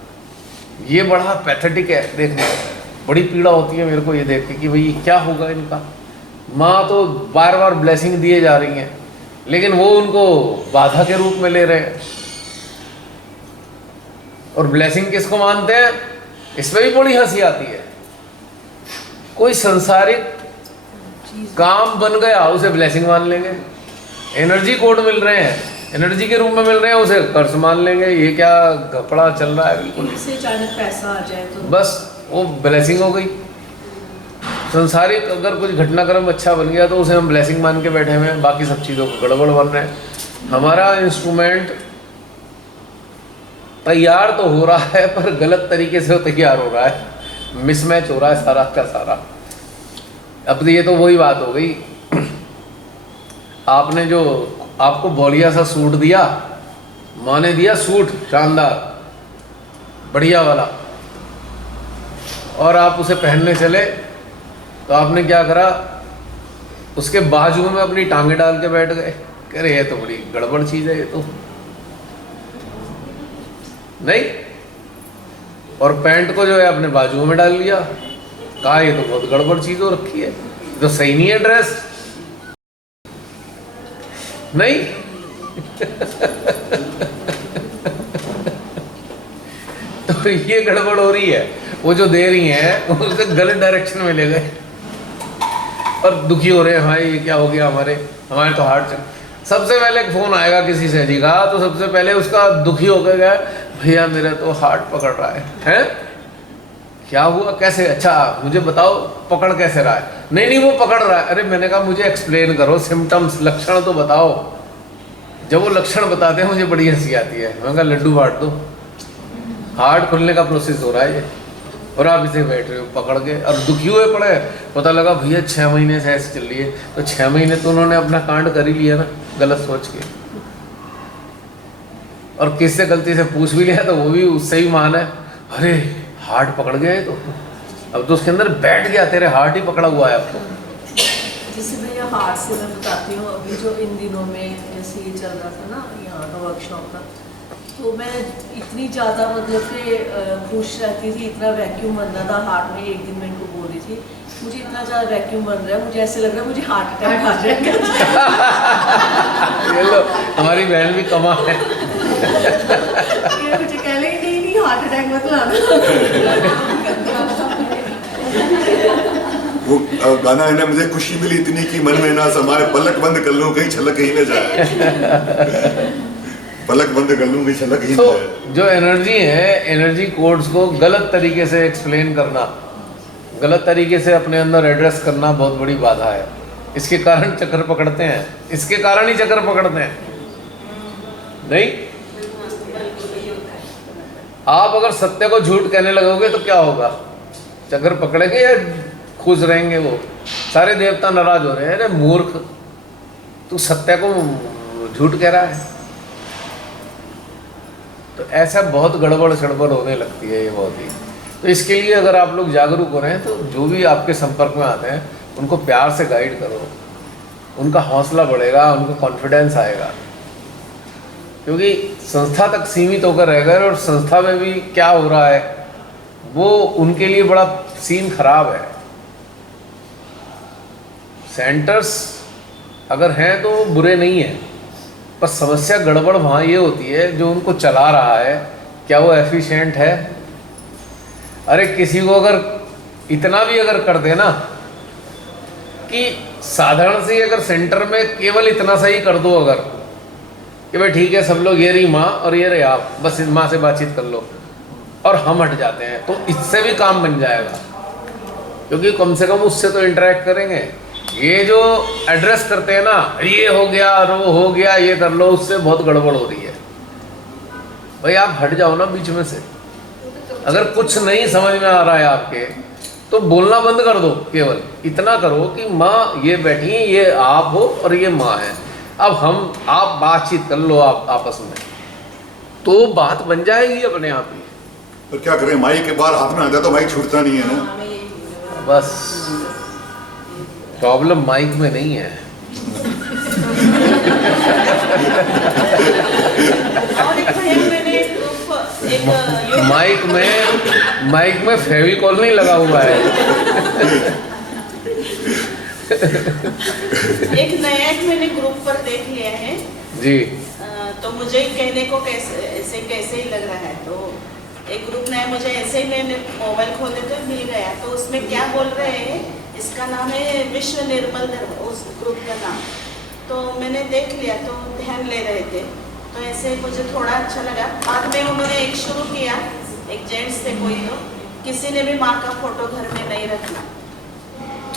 ये बड़ा पैथेटिक है देखने में, बड़ी पीड़ा होती है मेरे को ये देख के कि भाई क्या होगा इनका। माँ तो बार बार ब्लेसिंग दिए जा रही हैं, लेकिन वो उनको बाधा के रूप में ले रहे हैं। और ब्लेसिंग किसको मानते हैं, इसमें भी बड़ी हंसी आती है। कोई संसारिक काम बन गया उसे ब्लेसिंग मान लेंगे, एनर्जी कोड मिल रहे हैं, एनर्जी के रूप में मिल रहे हैं, उसे कर्ज मान लेंगे। ये क्या घपड़ा चल रहा है। बिल्कुल इससे अचानक पैसा आ जाए तो बस वो ब्लेसिंग हो गई। संसारिक अगर कुछ घटनाक्रम अच्छा बन गया तो उसे हम ब्लेसिंग मान के बैठे हुए हैं, बाकी सब चीज़ों को गड़बड़ बन रहे हैं। हमारा इंस्ट्रूमेंट तैयार तो हो रहा है पर गलत तरीके से तैयार हो रहा है, मिसमैच हो रहा है सारा का सारा। अब ये तो वही बात हो गई, आपने जो आपको बोलिया सा सूट दिया, माँ ने दिया सूट शानदार बढ़िया वाला, और आप उसे पहनने चले तो आपने क्या करा, उसके बाजू में अपनी टांगे डाल के बैठ गए। कह रहे ये तो बड़ी गड़बड़ चीज़ है ये तो नहीं। और पैंट को जो है अपने बाजुओं में डाल लिया, कहा ये तो बहुत गड़बड़ चीज़ हो रखी है, तो सही नहीं है ड्रेस नहीं। तो ये गड़बड़ हो रही है, वो जो दे रही हैं उसे गलत डायरेक्शन में ले गए और दुखी हो रहे हैं, भाई ये क्या हो गया, हमारे तो हार्ट चल। सबसे पहले फोन आएगा किसी से जी का, तो सबसे पहले उसका दुखी होकर गया, भैया मेरा तो हार्ट पकड़ रहा है। हैं क्या हुआ, कैसे, अच्छा मुझे बताओ पकड़ कैसे रहा है। नहीं वो पकड़ रहा है। अरे मैंने कहा मुझे एक्सप्लेन करो, सिम्टम्स लक्षण तो बताओ। जब वो लक्षण बताते हैं मुझे बड़ी हंसी आती है। मैंने कहा लड्डू बांट दो, हार्ट खुलने का प्रोसेस हो रहा है ये, और आप इसे बैठ रहे हो पकड़ के और दुखी हुए पड़े। पता लगा भैया 6 महीने से ऐसे चल रही है, तो 6 महीने तो उन्होंने अपना कांड कर ही लिया ना गलत सोच के, और किससे गलती से पूछ भी लिया तो वो भी उससे ही मान है, अरे हार्ट पकड़ गया है, तो अब तो उसके अंदर बैठ गया, तेरे हार्ट ही पकड़ा हुआ है अब तो। जैसे भैया हार्ट से मैं बताती हूँ, अभी जो इन दिनों में जैसे ये चल रहा था ना यहाँ का वर्कशॉप का, तो मैं इतनी ज़्यादा मतलब कि खुश रहती थी, इतना वैक्यूम बन रहा था हार्ट में। एक दिन मैं इनको बोल रही थी मुझे इतना ज़्यादा वैक्यूम बन रहा है, मुझे ऐसे लग रहा है मुझे हार्ट अटैक आ जाएगा। ये लो हमारी बहन भी कमा है। ये मुझे कह ले नहीं हार्ट अटैक मत लाना। वो गाना है ना, मुझे खुशी मिली इतनी कि मन में ना समाए, पलक बंद कर लूं कहीं छलक ही न जाए। पलक बंद कर लूं कहीं छलक ही न तो जाए। जो एनर्जी है, एनर्जी कोड्स को गलत तरीके से एक्सप्लेन करना, गलत तरीके से अपने अंदर एड्रेस करना बहुत बड़ी बाधा है। इसके कारण चक्कर पकड़ते हैं, इसके कारण ही चक्कर पकड़ते हैं। नहीं, आप अगर सत्य को झूठ कहने लगोगे तो क्या होगा, चक्कर पकड़ेंगे या खुश रहेंगे? वो सारे देवता नाराज हो रहे हैं, अरे मूर्ख तू सत्य को झूठ कह रहा है। तो ऐसा बहुत गड़बड़ सड़बड़ होने लगती है ये बहुत ही। तो इसके लिए अगर आप लोग जागरूक हो रहे हैं तो जो भी आपके संपर्क में आते हैं उनको प्यार से गाइड करो, उनका हौसला बढ़ेगा, उनको कॉन्फिडेंस आएगा। क्योंकि संस्था तक सीमित होकर रह गए और संस्था में भी क्या हो रहा है वो उनके लिए बड़ा सीन खराब है। सेंटर्स अगर हैं तो वो बुरे नहीं हैं, पर समस्या गड़बड़ वहाँ ये होती है जो उनको चला रहा है, क्या वो एफिशिएंट है? अरे किसी को अगर इतना भी अगर कर देना कि साधारण से अगर सेंटर में केवल इतना सा ही कर दो, अगर कि भाई ठीक है सब लोग ये रही माँ और ये रहे आप, बस इस माँ से बातचीत कर लो और हम हट जाते हैं, तो इससे भी काम बन जाएगा। क्योंकि कम से कम उससे तो इंटरेक्ट करेंगे। ये जो एड्रेस करते हैं ना, ये हो गया और वो हो गया, ये कर लो, उससे बहुत गड़बड़ हो रही है। भाई आप हट जाओ ना बीच में से। अगर कुछ नहीं समझ में आ रहा है आपके तो बोलना बंद कर दो, केवल इतना करो कि माँ ये बैठी, ये आप हो और ये माँ है, अब आप बातचीत कर लो आप आपस में, तो बात बन जाएगी अपने आप ही। तो क्या करें, माइक के बाहर हाथ में आ जाए तो माइक छूटता नहीं है ना। बस प्रॉब्लम माइक में नहीं है। और एक मैंने माइक में फेविकॉल नहीं लगा हुआ है। एक नया मैंने ग्रुप पर देख लिया है जी। तो मुझे कहने को कैसे ही लग रहा है। तो एक ग्रुप नया मुझे ऐसे ही मैंने मोबाइल खोले तो मिल गया। तो उसमें क्या बोल रहे हैं, इसका नाम है विश्व निर्मल धर्म, उस ग्रुप का नाम। तो मैंने देख लिया तो ध्यान ले रहे थे, तो ऐसे मुझे थोड़ा अच्छा लगा। बाद में उन्होंने एक शुरू किया, एक जेंट्स थे कोई, तो किसी ने भी माँ का फोटो घर में नहीं रखना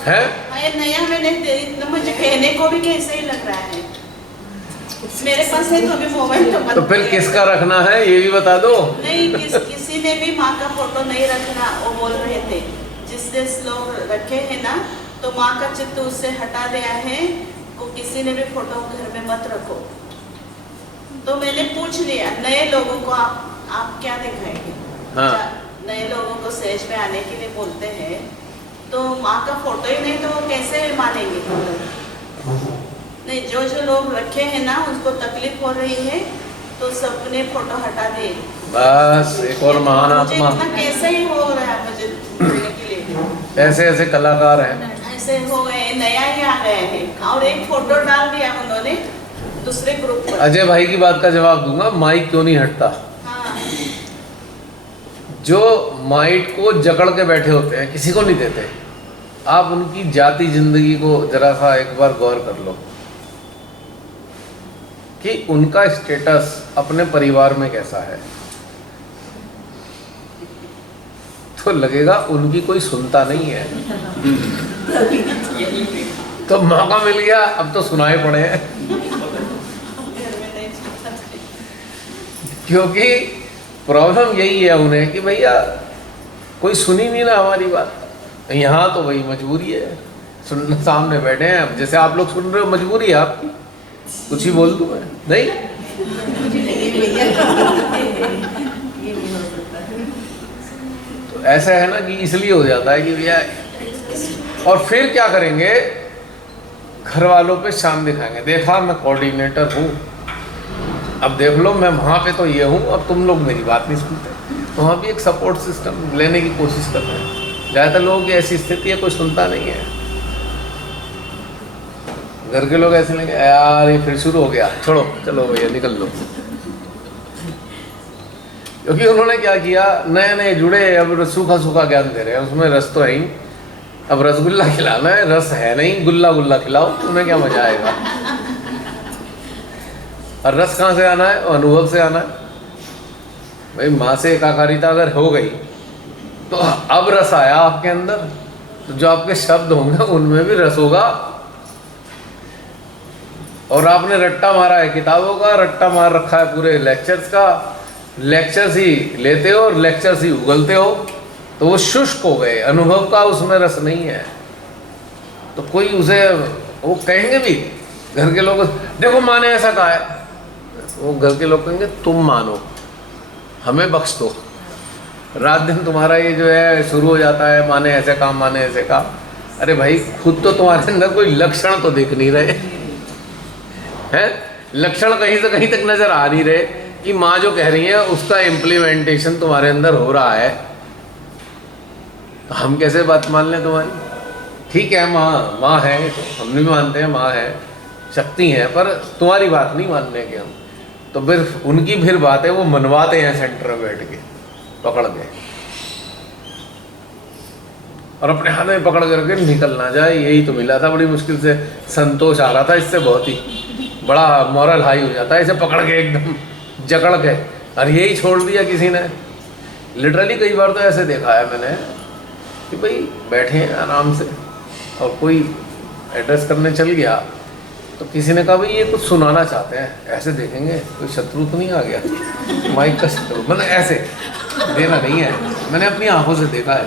है। ये नया मैंने मुझे कहने को भी कैसे ही लग रहा है मेरे पास है तो अभी मोबाइल तो तो फिर किसका रखना है ये भी बता दो। नहीं, किसी ने भी माँ का फोटो नहीं रखना, वो बोल रहे थे। जिस लोग रखे हैं ना, तो माँ का चित्र उससे हटा दिया है, को किसी ने भी फोटो घर में मत रखो। तो मैंने पूछ लिया नए लोगों को, आप क्या दिखाएंगे? हाँ। नए लोगों को स्टेज पे आने के लिए बोलते हैं, तो माँ का फोटो ही नहीं तो वो कैसे मानेंगे? नहीं, जो लोग रखे हैं ना, उनको तकलीफ हो रही है, तो सबने फोटो हटा दिए। बस एक और महान आत्मा, कैसे ही हो रहा है मुझे बोलने के लिए। ऐसे ऐसे कलाकार हैं, ऐसे हो गए, नया ही आ गए हैं। और एक फोटो डाल दिया उन्होंने दूसरे ग्रुप पर। अजय भाई की बात का जवाब दूंगा, माइक क्यों नहीं हटता। हाँ। जो माइक को जकड़ के बैठे होते हैं, किसी को नहीं देते। आप उनकी जाति जिंदगी को जरा सा एक बार गौर कर लो कि उनका स्टेटस अपने परिवार में कैसा है, तो लगेगा उनकी कोई सुनता नहीं है। तो मौका मिल गया, अब तो सुनाए पड़े हैं। क्योंकि प्रॉब्लम यही है उन्हें कि भैया कोई सुनी नहीं ना हमारी बात। यहाँ तो वही मजबूरी है, सुन सामने बैठे हैं। अब जैसे आप लोग सुन रहे हो, मजबूरी है आपकी, कुछ ही बोल दूँ मैं? नहीं। तो ऐसा है ना कि इसलिए हो जाता है कि भैया, और फिर क्या करेंगे, घर वालों पे शान दिखाएंगे, देखा मैं कोऑर्डिनेटर हूँ, अब देख लो मैं वहाँ पे तो ये हूँ, अब तुम लोग मेरी बात नहीं सुनते। तो वहाँ भी एक सपोर्ट सिस्टम लेने की कोशिश कर रहे हैं। ज़्यादातर लोगों की ऐसी स्थिति है, कोई सुनता नहीं है। घर के लोग ऐसे लेंगे, यार ये फिर शुरू हो गया, छोड़ो चलो भैया निकल लो। क्योंकि उन्होंने क्या किया, नए नए जुड़े, अब सूखा सूखा ज्ञान दे रहे हैं, उसमें रस तो है ही। अब रसगुल्ला खिलाना है, रस है नहीं, गुल्ला गुल्ला खिलाओ, तुम्हें क्या मजा आएगा। और रस कहाँ से आना है? अनुभव से आना है। भाई माँ से एकाकारिता अगर हो गई तो अब रस आया आपके अंदर, तो जो आपके शब्द होंगे उनमें भी रस होगा। और आपने रट्टा मारा है किताबों का, रट्टा मार रखा है पूरे लेक्चर्स का, लेक्चर्स ही लेते हो और लेक्चर्स ही उगलते हो, तो वो शुष्क हो गए, अनुभव का उसमें रस नहीं है। तो कोई उसे वो कहेंगे भी, घर के लोग देखो माँ ने ऐसा कहा है, वो घर के लोग कहेंगे तुम मानो, हमें बख्श दो। रात दिन तुम्हारा ये जो है शुरू हो जाता है, माने ऐसे काम, माने ऐसे काम। अरे भाई खुद तो तुम्हारे अंदर कोई लक्षण तो दिख नहीं रहे हैं, लक्षण कहीं से कहीं तक नजर आ नहीं रहे कि माँ जो कह रही है उसका इम्प्लीमेंटेशन तुम्हारे अंदर हो रहा है। तो हम कैसे बात मान लें तुम्हारी? ठीक है माँ है, हम भी मानते हैं माँ है, शक्ति है, पर तुम्हारी बात नहीं मानने के हम। तो फिर उनकी फिर बात है, वो मनवाते हैं सेंटर में बैठ के पकड़ के, और अपने हाथ में पकड़ करके निकल ना जाए। यही तो मिला था, बड़ी मुश्किल से संतोष आ रहा था इससे, बहुत ही बड़ा मॉरल हाई हो जाता है इसे पकड़ के एकदम जकड़ के, और यही छोड़ दिया किसी ने। लिटरली कई बार तो ऐसे देखा है मैंने कि भाई बैठे हैं आराम से और कोई एड्रेस करने चल गया, तो किसी ने कहा भाई ये कुछ सुनाना चाहते हैं, ऐसे देखेंगे कोई शत्रु तो नहीं आ गया, माइक का शत्रु, मतलब ऐसे देना नहीं है। मैंने अपनी आंखों से देखा है।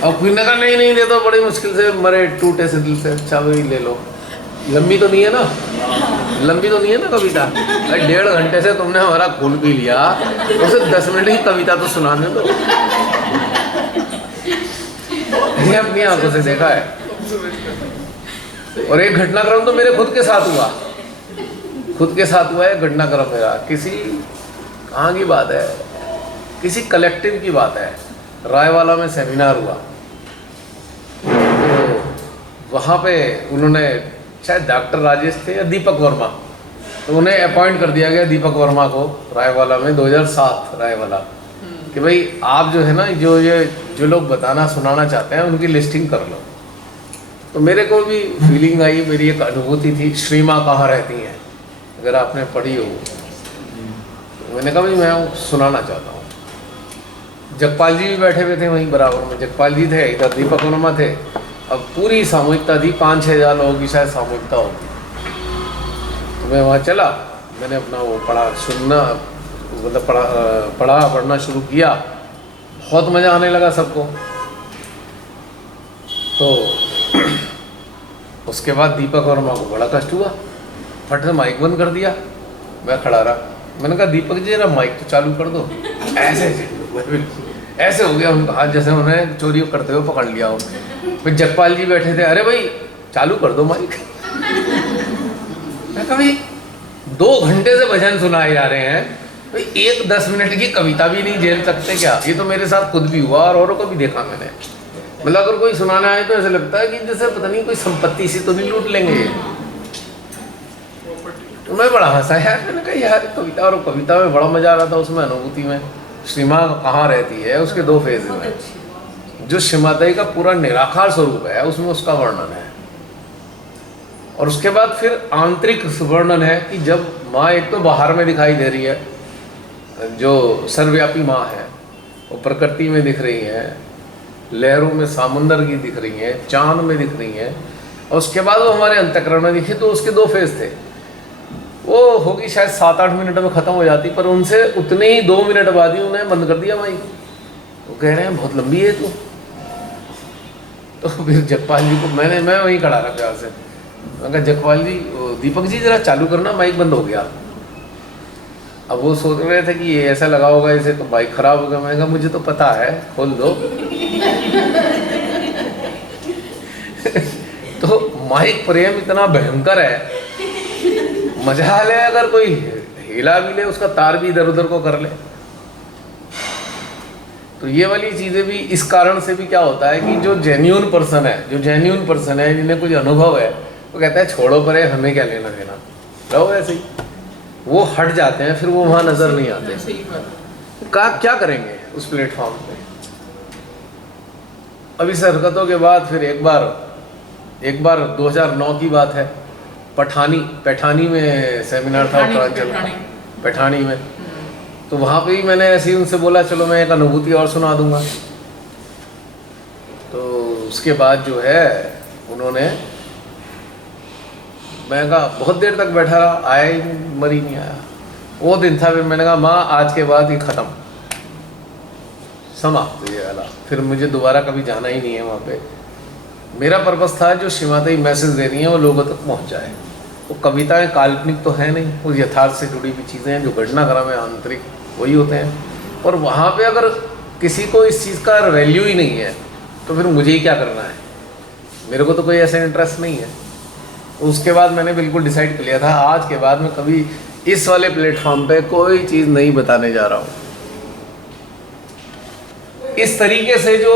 और कोई ने कहा नहीं दे दो, बड़ी मुश्किल से मरे टूटे से दिल से, अच्छा भाई ले लो। लंबी तो नहीं है ना, लंबी तो नहीं है ना कविता, 1.5 घंटे से तुमने हमारा खून पी लिया, उसे 10 मिनट की कविता तो सुनाने दो। ये अपनी आंखों से देखा है। और एक घटनाक्रम तो मेरे खुद के साथ हुआ, एक घटनाक्रम मेरा। किसी कहाँ की बात है, किसी कलेक्टिव की बात है, रायवाला में सेमिनार हुआ, तो वहाँ पे उन्होंने शायद डॉक्टर राजेश थे या दीपक वर्मा, तो उन्हें अपॉइंट कर दिया गया दीपक वर्मा को रायवाला में 2007 रायवाला, कि भाई आप जो है ना जो लोग बताना सुनाना चाहते हैं उनकी लिस्टिंग कर लो। तो मेरे को भी फीलिंग आई, मेरी एक अनुभूति थी, श्री माँ कहाँ रहती हैं, अगर आपने पढ़ी हो। तो मैंने कहा भाई मैं सुनाना चाहता हूँ। जगपाल जी भी बैठे हुए थे वहीं बराबर में, जगपाल जी थे, इधर दीपक वर्मा थे। अब पूरी सामूहिकता थी, 5-6 हज़ार लोगों की शायद सामूहिकता होगी। तो मैं वहाँ चला, मैंने अपना वो सुनना मतलब पढ़ना शुरू किया, बहुत मज़ा आने लगा सबको। तो उसके बाद दीपक वर्मा को बड़ा कष्ट हुआ, फट से माइक बंद कर दिया। मैं खड़ा रहा, मैंने कहा दीपक जी जरा माइक तो चालू कर दो। ऐसे हो गया उनका हाथ, जैसे उन्हें चोरी करते हुए पकड़ लिया हो। फिर जगपाल जी बैठे थे, अरे भाई चालू कर दो माइक। मैं कहा भाई 2 घंटे से भजन सुनाए जा रहे हैं, भाई 1-10 मिनट की कविता भी नहीं झेल सकते क्या? ये तो मेरे साथ खुद भी हुआ और औरों को भी देखा मैंने। मतलब अगर कोई सुनाने आए तो ऐसा लगता है कि जैसे पता नहीं कोई संपत्ति सी तो नहीं लूट लेंगे ये। तो मैं बड़ा हंसा यार, मैंने कहा यार कविता, और कविता में बड़ा मजा आ रहा था उसमें, अनुभूति में। श्री माँ कहाँ रहती है उसके 2 फेज में, जो श्री माता का पूरा निराकार स्वरूप है उसमें उसका वर्णन है, और उसके बाद फिर आंतरिक वर्णन है कि जब माँ एक तो बाहर में दिखाई दे रही है, जो सर्वव्यापी माँ है, वो प्रकृति में दिख रही है, लहरों में सामुंदर की दिख रही है, चांद में दिख रही है, और उसके बाद वो हमारे अंतःकरण में दिखी। तो उसके 2 फेज थे, वो होगी शायद 7-8 मिनट में ख़त्म हो जाती, पर उनसे उतने ही 2 मिनट बाद ही उन्हें बंद कर दिया भाई। वो कह रहे हैं बहुत लंबी है तू। तो फिर जगपाल जी को मैं वहीं खड़ा रहा प्यार से, मैं कहा जगपाल जी, दीपक जी जरा चालू करना, माइक बंद हो गया। अब वो सोच रहे थे कि ये ऐसा लगा होगा इसे तो माइक खराब हो गया। मैं कहा मुझे तो पता है, खोल दो। तो माइक प्रेम इतना भयंकर है, मजाल है अगर कोई हिला भी ले, उसका तार भी इधर उधर को कर ले। तो ये वाली चीज़ें भी इस कारण से भी क्या होता है कि जो जेन्यून पर्सन है, जिन्हें कुछ अनुभव है, वो कहता है छोड़ो परे, हमें क्या लेना देना, रहो ऐसे ही। वो हट जाते हैं, फिर वो वहाँ नज़र नहीं आते। क्या करेंगे उस प्लेटफॉर्म पे? अब इस हरकतों के बाद फिर एक बार 2009 की बात है, पैठानी में सेमिनार था उत्तरांचल का, पैठानी में। तो वहाँ पे ही मैंने ऐसे ही उनसे बोला चलो मैं एक अनुभूति और सुना दूंगा। तो उसके बाद जो है उन्होंने, मैं कहा बहुत देर तक बैठा रहा, आया ही नहीं, मर ही नहीं आया। वो दिन था, फिर मैंने कहा माँ आज के बाद ही ख़त्म, समाप्त ये वाला, फिर मुझे दोबारा कभी जाना ही नहीं है वहाँ पे। मेरा पर्पस था जो श्री माता मैसेज दे रही हैं वो लोगों तक पहुँच जाए। वो कविताएं काल्पनिक तो है नहीं, वो यथार्थ से जुड़ी हुई चीज़ें हैं, जो घटनाक्रम है आंतरिक वही होते हैं। और वहाँ पे अगर किसी को इस चीज़ का वैल्यू ही नहीं है तो फिर मुझे ही क्या करना है, मेरे को तो कोई ऐसा इंटरेस्ट नहीं है। उसके बाद मैंने बिल्कुल डिसाइड कर लिया था, आज के बाद मैं कभी इस वाले प्लेटफॉर्म पे कोई चीज़ नहीं बताने जा रहा हूँ। इस तरीके से जो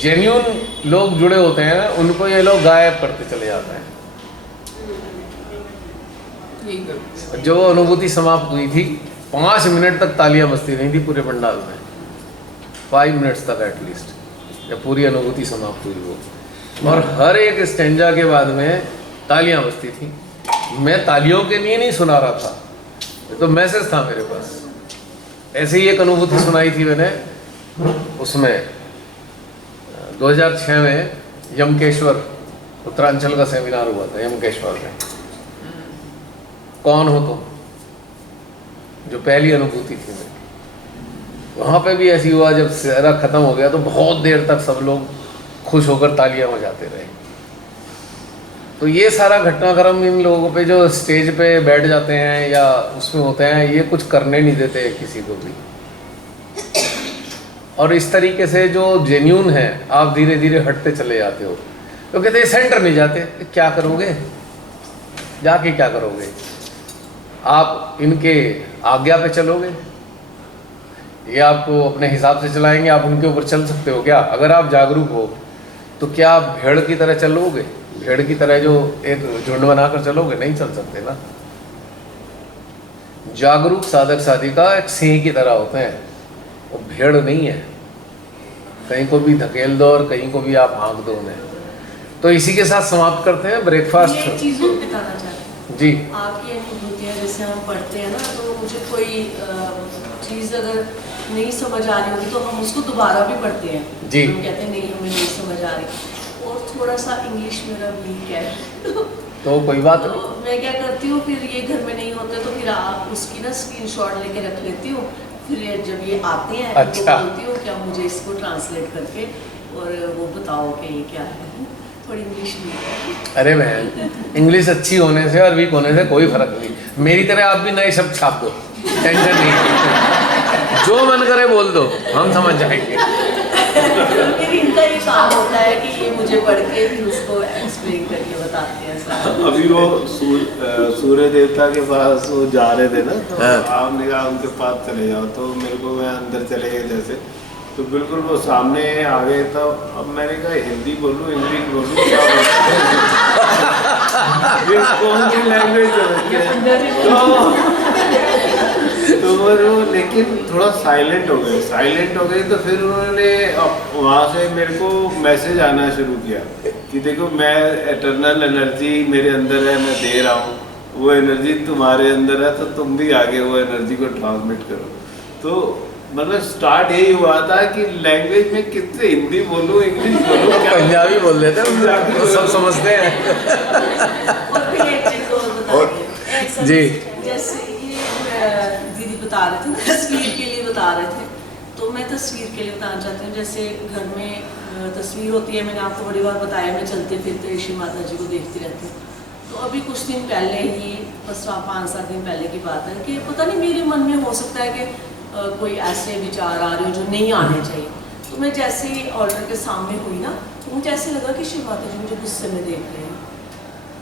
जेन्यून लोग जुड़े होते हैं उनको ये लोग गायब करते चले जाते हैं। जो अनुभूति समाप्त हुई थी, 5 मिनट तक तालियां बजती नहीं थी पूरे पंडाल में, 5 मिनट्स तक एटलीस्ट, जब पूरी अनुभूति समाप्त हुई वो। और हर एक स्टेंजा के बाद में तालियां बजती थी। मैं तालियों के लिए नहीं सुना रहा था, तो मैसेज था मेरे पास। ऐसे ही एक अनुभूति सुनाई थी मैंने, उसमें 2006 में यमकेश्वर उत्तरांचल का सेमिनार हुआ था यमकेश्वर में। कौन हो तुम, जो पहली अनुभूति थी मेरी, वहाँ पे भी ऐसी हुआ। जब सारा ख़त्म हो गया तो बहुत देर तक सब लोग खुश होकर तालियां बजाते रहे। तो ये सारा घटनाक्रम इन लोगों पे जो स्टेज पे बैठ जाते हैं या उसमें होते हैं, ये कुछ करने नहीं देते किसी को भी। और इस तरीके से जो जेन्यून है, आप धीरे धीरे हटते चले जाते हो। तो कहते हैं सेंटर नहीं जाते, क्या करोगे जाके, क्या करोगे? आप इनके आज्ञा पे चलोगे, ये आपको अपने हिसाब से चलाएंगे, आप उनके ऊपर चल सकते हो क्या? अगर आप जागरूक हो तो क्या आप भेड़ की तरह चलोगे? भेड़ की तरह जो एक झुंड बनाकर चलोगे, नहीं चल सकते ना। जागरूक साधक साधिका एक सिंह की तरह होते हैं, वो भेड़ नहीं है। कहीं को भी धकेल दो और कहीं को भी आप हाँक दो उन्हें। तो इसी के साथ समाप्त करते हैं ब्रेकफास्ट। ये चीज़ में बताना चाहते हैं जी, आपकी अनुभूतियाँ जैसे हम पढ़ते हैं ना, तो मुझे कोई चीज़ अगर नहीं समझ आ रही होगी तो हम उसको दोबारा भी पढ़ते हैं जी। हम कहते हैं नहीं हमें नहीं समझ आ रही, और थोड़ा सा इंग्लिश मेरा वीक है तो कोई बात तो मैं क्या करती हूँ, फिर ये घर में नहीं होते तो फिर आप उसकी ना स्क्रीनशॉट लेके रख लेती हूँ, फिर जब ये आते हैं अच्छा। तो बोलती हूँ क्या मुझे इसको ट्रांसलेट करके और वो बताओ कि ये क्या है, थोड़ी इंग्लिश में। अरे बहन, इंग्लिश अच्छी होने से और वीक होने से कोई फर्क नहीं। मेरी तरह आप भी नए शब्द छाप दो, टेंशन नहीं, जो मन करे बोल दो, हम समझ जाएंगे। फिर इनका ये काम होता है कि ये मुझे पढ़ के फिर उसको एक्सप्लेन करके बताते हैं सारा। अभी वो सूर्य देवता के पास वो जा रहे थे ना, तो हाँ। आपने कहा उनके पास चले जाओ, तो मेरे को मैं अंदर चले गए जैसे, तो बिल्कुल वो सामने आ गए। तो अब मैंने कहा हिंदी बोलूँ इंग्लिश बोलूँ क्या बोलूं? ये कौन सी लैंग्वेज तो वो लेकिन थोड़ा साइलेंट हो गए तो फिर उन्होंने वहाँ से मेरे को मैसेज आना शुरू किया कि देखो मैं एटर्नल एनर्जी मेरे अंदर है, मैं दे रहा हूँ, वो एनर्जी तुम्हारे अंदर है, तो तुम भी आगे वो एनर्जी को ट्रांसमिट करो। तो मतलब स्टार्ट यही हुआ था कि लैंग्वेज में कितने हिंदी बोलूँ इंग्लिश बोलूँ, क्या पंजाबी बोल लेते हैं, पंजाबी तो सब समझते हैं। और फिर एक चीज़ और बताइए जी। जैसे ये दीदी बता रहे थे ना, तस्वीर के लिए बता रहे थे, तो मैं तस्वीर के लिए बताना चाहती हूँ। जैसे घर में तस्वीर होती है, मैंने आपको बड़ी बार बताया, मैं चलते फिरते ऋषि माता जी को देखती रहती हूँ। तो अभी कुछ दिन पहले ही, बस 5-7 दिन पहले की बात है कि पता नहीं मेरे मन में हो सकता है कि कोई ऐसे विचार आ रहे हो जो नहीं आने चाहिए। तो मैं जैसे ही ऑल्टर के सामने हुई ना, तो मुझे ऐसे लगा कि शिव माता जी मुझे गुस्से में देख रहे हैं।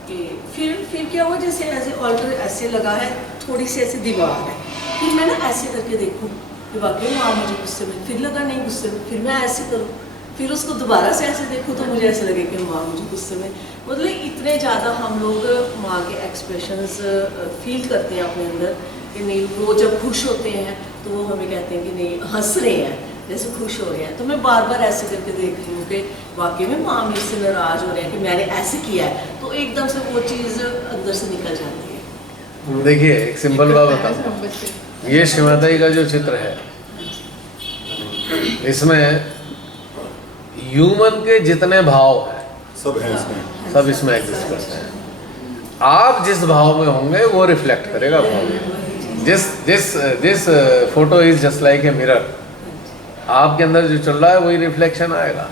कि फिर क्या हुआ, जैसे ऐसे ऑल्टर ऐसे लगा है, थोड़ी सी ऐसी दीवार है, फिर मैं ना ऐसे करके देखूँ कि वाकई माँ मुझे गुस्से में, फिर लगा नहीं गुस्से में, फिर मैं ऐसे करूँ, फिर उसको दोबारा से ऐसे देखूँ तो मुझे ऐसे लगे कि माँ मुझे गुस्से में। मतलब इतने ज़्यादा हम लोग माँ के एक्सप्रेशंस फील करते हैं अपने अंदर कि नहीं, वो जब खुश होते हैं तो वो हमें कहते हैं कि नहीं हंस रहे हैं, जैसे खुश हो रहे हैं। तो मैं बार बार ऐसे करके देख रही हूँ कि वाकई में माँ मेरे से नाराज़ हो रहे हैं कि मैंने ऐसे किया है, तो एकदम से वो चीज़ अंदर से निकल जाती है। देखिए एक सिंपल बात बताऊँ, ये शिवादाई का जो चित्र है, इसमें ह्यूमन के जितने भाव हैं सब है इसमें। सब इसमें एग्जिस्ट करते हैं। आप जिस भाव में होंगे वो रिफ्लेक्ट करेगा भाव। जिस photo is just like a mirror, आपके अंदर जो चल रहा है वही रिफ्लेक्शन आएगा।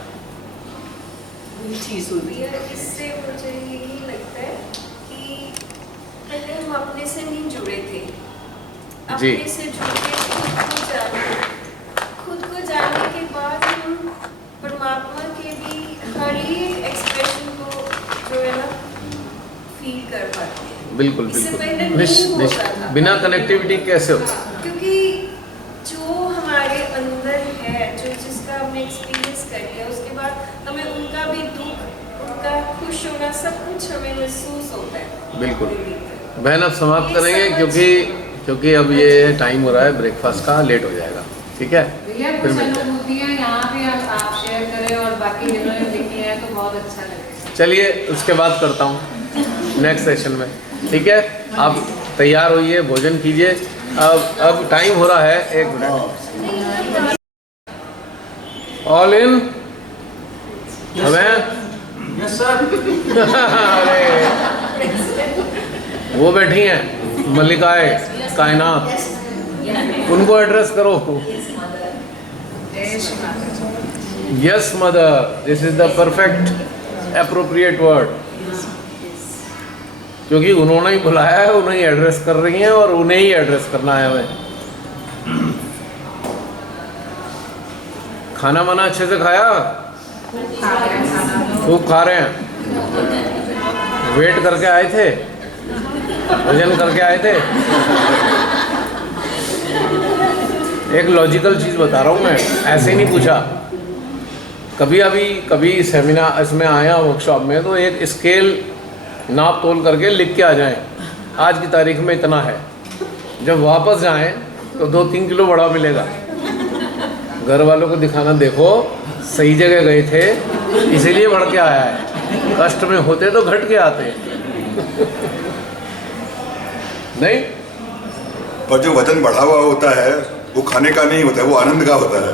ये चीज़ हुई है। इससे मुझे यही लगता है कि पहले हम अपने से नहीं जुड़े थे, जी। अपने से जुड़ के खुद को जानने के बाद हम परमात्मा के भी हर एक एक्सप्रेशन को जो है ना फील कर पाते हैं। बिल्कुल इससे बिल्कुल, पहले नहीं होता था। बिना कनेक्टिविटी कैसे हो? हाँ, क्योंकि जो हमारे अंदर है, जो जिसका हमने एक्सपीरियंस कर लिया, उसके बाद हमें उनका भी दुख, उनका खुश होना, सब कुछ हमें महसूस होता है। बिल्कुल। बहन अब समाप्त करेंगे क्योंकि अब ये टाइम हो रहा है ब्रेकफास्ट का, लेट हो जाएगा। ठीक है, भैया फिर कुछ मिलते हैं। अनुभूतियाँ यहाँ भी आप शेयर करें और बाकी जिन्होंने लिखी है तो बहुत अच्छा लगे। चलिए उसके बाद करता हूँ नेक्स्ट सेशन में। ठीक है, आप तैयार होइए, भोजन कीजिए। अब टाइम हो रहा है 1 मिनट। ऑल इन हमें अरे वो बैठी हैं मल्लिकाए कायनात, उनको एड्रेस करो। Yes mother, this is the perfect appropriate word, क्योंकि उन्होंने ही बुलाया है, उन्हें ही एड्रेस कर रही हैं और उन्हें ही एड्रेस करना है हमें। खाना वाना अच्छे से खाया? खूब खा रहे हैं। वेट करके आए थे, भोजन करके आए थे। एक लॉजिकल चीज़ बता रहा हूँ मैं, ऐसे ही नहीं पूछा। कभी सेमिनार इसमें आया वर्कशॉप में, तो एक स्केल नाप तोल करके लिख के आ जाएं, आज की तारीख में इतना है। जब वापस जाएं तो 2-3 किलो बड़ा मिलेगा। घर वालों को दिखाना, देखो सही जगह गए थे, इसीलिए बढ़ के आया है। कष्ट में होते तो घट के आते नहीं। पर जो वजन बढ़ा हुआ होता है वो खाने का नहीं होता है, वो आनंद का होता है।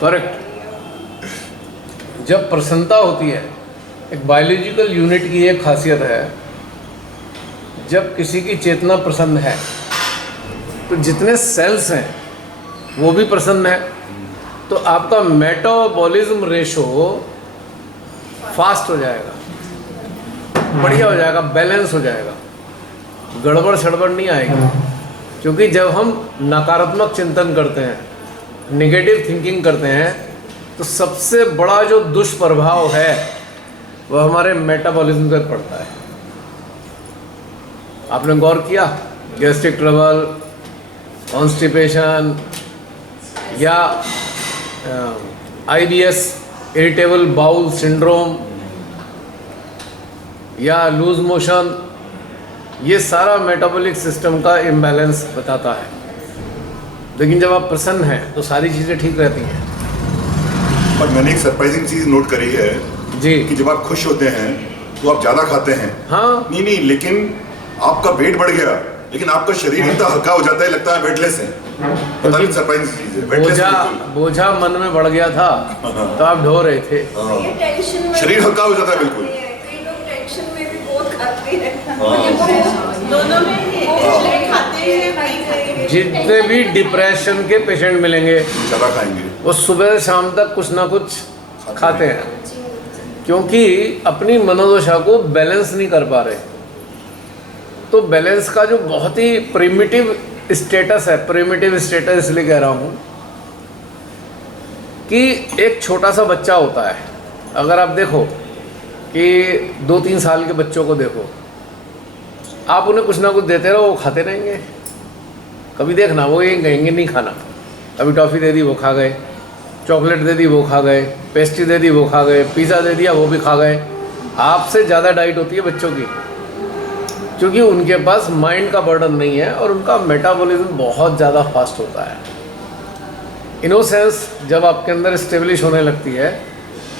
करेक्ट। जब प्रसन्नता होती है, एक बायोलॉजिकल यूनिट की एक खासियत है, जब किसी की चेतना प्रसन्न है तो जितने सेल्स हैं वो भी प्रसन्न है, तो आपका मेटाबॉलिज्म रेशो फास्ट हो जाएगा, बढ़िया हो जाएगा, बैलेंस हो जाएगा, गड़बड़ सड़बड़ नहीं आएगी। क्योंकि जब हम नकारात्मक चिंतन करते हैं, नेगेटिव थिंकिंग करते हैं, तो सबसे बड़ा जो दुष्प्रभाव है वह हमारे मेटाबॉलिज्म पर पड़ता है। आपने गौर किया, गैस्ट्रिक ट्रबल, कॉन्स्टिपेशन या IBS, इरिटेबल बाउल सिंड्रोम या लूज मोशन, ये सारा मेटाबॉलिक सिस्टम का इम्बैलेंस बताता है। लेकिन जब आप प्रसन्न हैं तो सारी चीज़ें ठीक रहती हैं। पर मैंने एक सरप्राइजिंग चीज नोट करी है जी कि जब आप खुश होते हैं तो आप ज्यादा खाते हैं। हाँ, नहीं, लेकिन आपका वेट बढ़ गया, लेकिन आपका शरीर इतना हल्का हो जाता है, लगता है वेटलेस है। पता नहीं, सरप्राइजिंग चीज है, वेटलेस बोझा मन में बढ़ गया था तो आप ढो रहे थे। ये टेंशन में शरीर हल्का हो जाता है बिल्कुल। कई लोग टेंशन में भी बहुत खाते हैं। दोनों में ही है, खाते हैं नहीं खाते हैं। जितने भी डिप्रेशन के पेशेंट मिलेंगे ज्यादा खाएंगे। वो सुबह शाम तक कुछ ना कुछ खाते हैं, क्योंकि अपनी मनोदशा को बैलेंस नहीं कर पा रहे। तो बैलेंस का जो बहुत ही प्रिमिटिव स्टेटस है, प्रिमिटिव स्टेटस इसलिए कह रहा हूँ कि एक छोटा सा बच्चा होता है, अगर आप देखो कि 2-3 साल के बच्चों को देखो, आप उन्हें कुछ ना कुछ देते रहो, वो खाते रहेंगे। कभी देखना वो ये कहेंगे नहीं खाना। कभी टॉफ़ी दे दी वो खा गए, चॉकलेट दे दी वो खा गए, पेस्ट्री दे दी वो खा गए, पिज़्ज़ा दे दिया वो भी खा गए। आपसे ज़्यादा डाइट होती है बच्चों की, क्योंकि उनके पास माइंड का बर्डन नहीं है और उनका मेटाबॉलिज्म बहुत ज़्यादा फास्ट होता है। इनोसेंस जब आपके अंदर स्टेब्लिश होने लगती है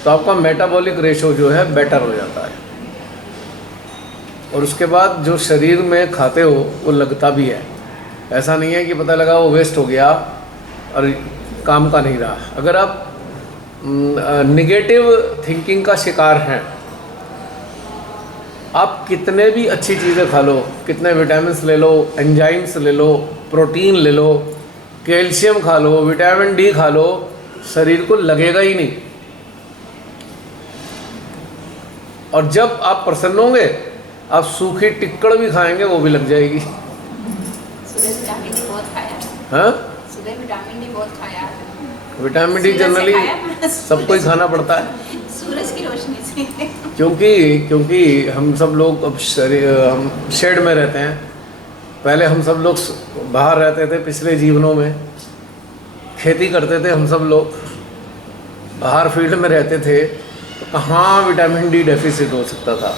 तो आपका मेटाबॉलिक रेशो जो है बेटर हो जाता है, और उसके बाद जो शरीर में खाते हो वो लगता भी है। ऐसा नहीं है कि पता लगा वो वेस्ट हो गया और काम का नहीं रहा। अगर आप निगेटिव थिंकिंग का शिकार हैं, आप कितने भी अच्छी चीज़ें खा लो, कितने विटामिन्स ले लो, एंजाइम्स ले लो, प्रोटीन ले लो, कैल्शियम खा लो, विटामिन डी खा लो, शरीर को लगेगा ही नहीं। और जब आप प्रसन्न होंगे, आप सूखी टिक्कड़ भी खाएंगे वो भी लग जाएगी। सुबह विटामिन डी बहुत खाया। हाँ, सुबह विटामिन डी बहुत खाया। विटामिन डी जनरली सबको ही खाना पड़ता है सूरज की रोशनी से। क्योंकि हम सब लोग अब हम शेड में रहते हैं। पहले हम सब लोग बाहर रहते थे, पिछले जीवनों में खेती करते थे, हम सब लोग बाहर फील्ड में रहते थे, तो कहाँ विटामिन डी डेफिसिट हो सकता था।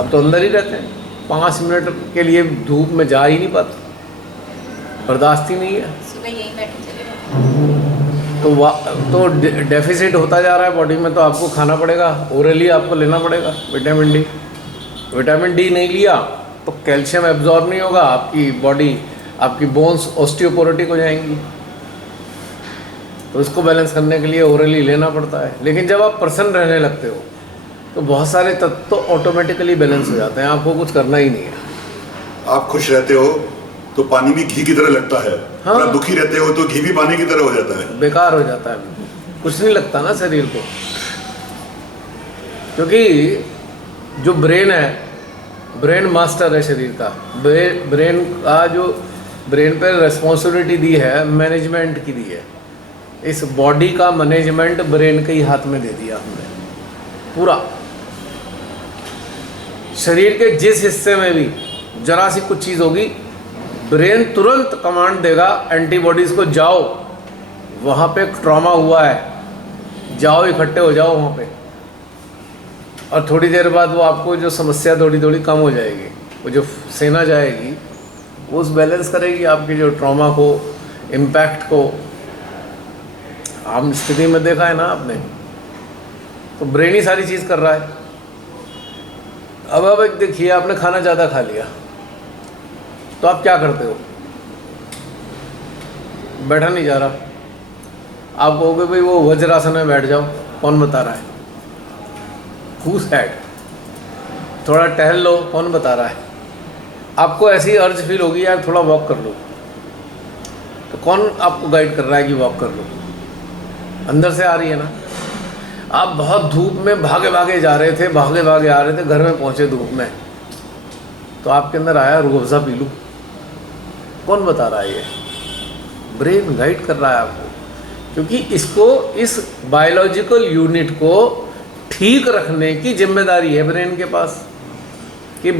अब तो अंदर ही रहते हैं, 5 मिनट के लिए धूप में जा ही नहीं पाते, बर्दाश्त ही नहीं है। सुबह यही बैठे चले गए। तो डेफिसिट होता जा रहा है बॉडी में, तो आपको खाना पड़ेगा, ओरली आपको लेना पड़ेगा विटामिन डी। विटामिन डी नहीं लिया तो कैल्शियम एब्जॉर्ब नहीं होगा, आपकी बॉडी, आपकी बोन्स ऑस्टियोपोरोटिक हो जाएंगी। तो इसको बैलेंस करने के लिए ओरली लेना पड़ता है। लेकिन जब आप प्रसन्न रहने लगते हो तो बहुत सारे तत्व तो ऑटोमेटिकली बैलेंस हो जाते हैं, आपको कुछ करना ही नहीं है। आप खुश रहते हो तो पानी भी घी की तरह लगता है। हाँ। और आप दुखी रहते हो तो घी भी पानी की तरह हो जाता है, बेकार हो जाता है, कुछ नहीं लगता ना शरीर को। क्योंकि जो ब्रेन है, ब्रेन मास्टर है शरीर का। ब्रेन का जो ब्रेन पर रिस्पॉन्सिबिलिटी दी है, मैनेजमेंट की दी है। इस बॉडी का मैनेजमेंट ब्रेन के ही हाथ में दे दिया हमने पूरा। शरीर के जिस हिस्से में भी जरा सी कुछ चीज़ होगी, ब्रेन तुरंत कमांड देगा एंटीबॉडीज़ को, जाओ वहाँ पे ट्रॉमा हुआ है, जाओ इकट्ठे हो जाओ वहाँ पे। और थोड़ी देर बाद वो आपको जो समस्या थोड़ी थोड़ी कम हो जाएगी, वो जो सेना जाएगी वो उस बैलेंस करेगी आपकी जो ट्रॉमा को, इम्पैक्ट को। आम स्थिति में देखा है ना आपने, तो ब्रेन ही सारी चीज़ कर रहा है। अब एक देखिए, आपने खाना ज़्यादा खा लिया तो आप क्या करते हो? बैठा नहीं जा रहा, आप कहोगे भाई वो वज्रासन में बैठ जाओ, कौन बता रहा है? Who said? थोड़ा टहल लो, कौन बता रहा है? आपको ऐसी अर्ज फील होगी यार थोड़ा वॉक कर लो, तो कौन आपको गाइड कर रहा है कि वॉक कर लो? अंदर से आ रही है ना। आप बहुत धूप में भागे भागे जा रहे थे, भागे भागे आ रहे थे, घर में पहुंचे धूप में, तो आपके अंदर आया रूह अफ़ज़ा पी लूँ। कौन बता रहा है? ये ब्रेन गाइड कर रहा है आपको, क्योंकि इसको, इस बायोलॉजिकल यूनिट को ठीक रखने की जिम्मेदारी है ब्रेन के पास, कि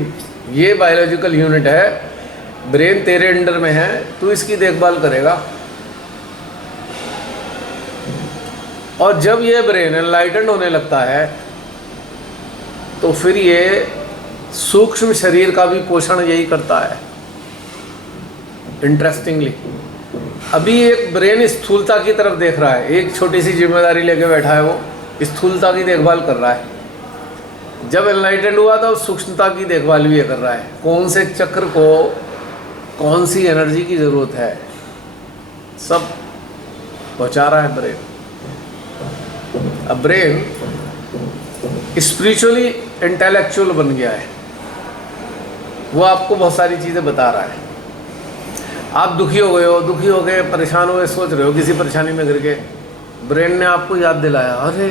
ये बायोलॉजिकल यूनिट है, ब्रेन तेरे अंडर में है, तू इसकी देखभाल करेगा। और जब ये ब्रेन एनलाइटेंड होने लगता है तो फिर ये सूक्ष्म शरीर का भी पोषण यही करता है। इंटरेस्टिंगली अभी एक ब्रेन स्थूलता की तरफ देख रहा है, एक छोटी सी जिम्मेदारी लेके बैठा है, वो स्थूलता की देखभाल कर रहा है। जब एनलाइटेंड हुआ तो सूक्ष्मता की देखभाल भी ये कर रहा है, कौन से चक्र को कौन सी एनर्जी की ज़रूरत है, सब पहुंचा रहा है ब्रेन। अब ब्रेन स्पिरिचुअली इंटेलेक्चुअल बन गया है, वो आपको बहुत सारी चीज़ें बता रहा है। आप दुखी हो गए हो, दुखी हो गए, परेशान हो गए, सोच रहे हो किसी परेशानी में गिर के, ब्रेन ने आपको याद दिलाया, अरे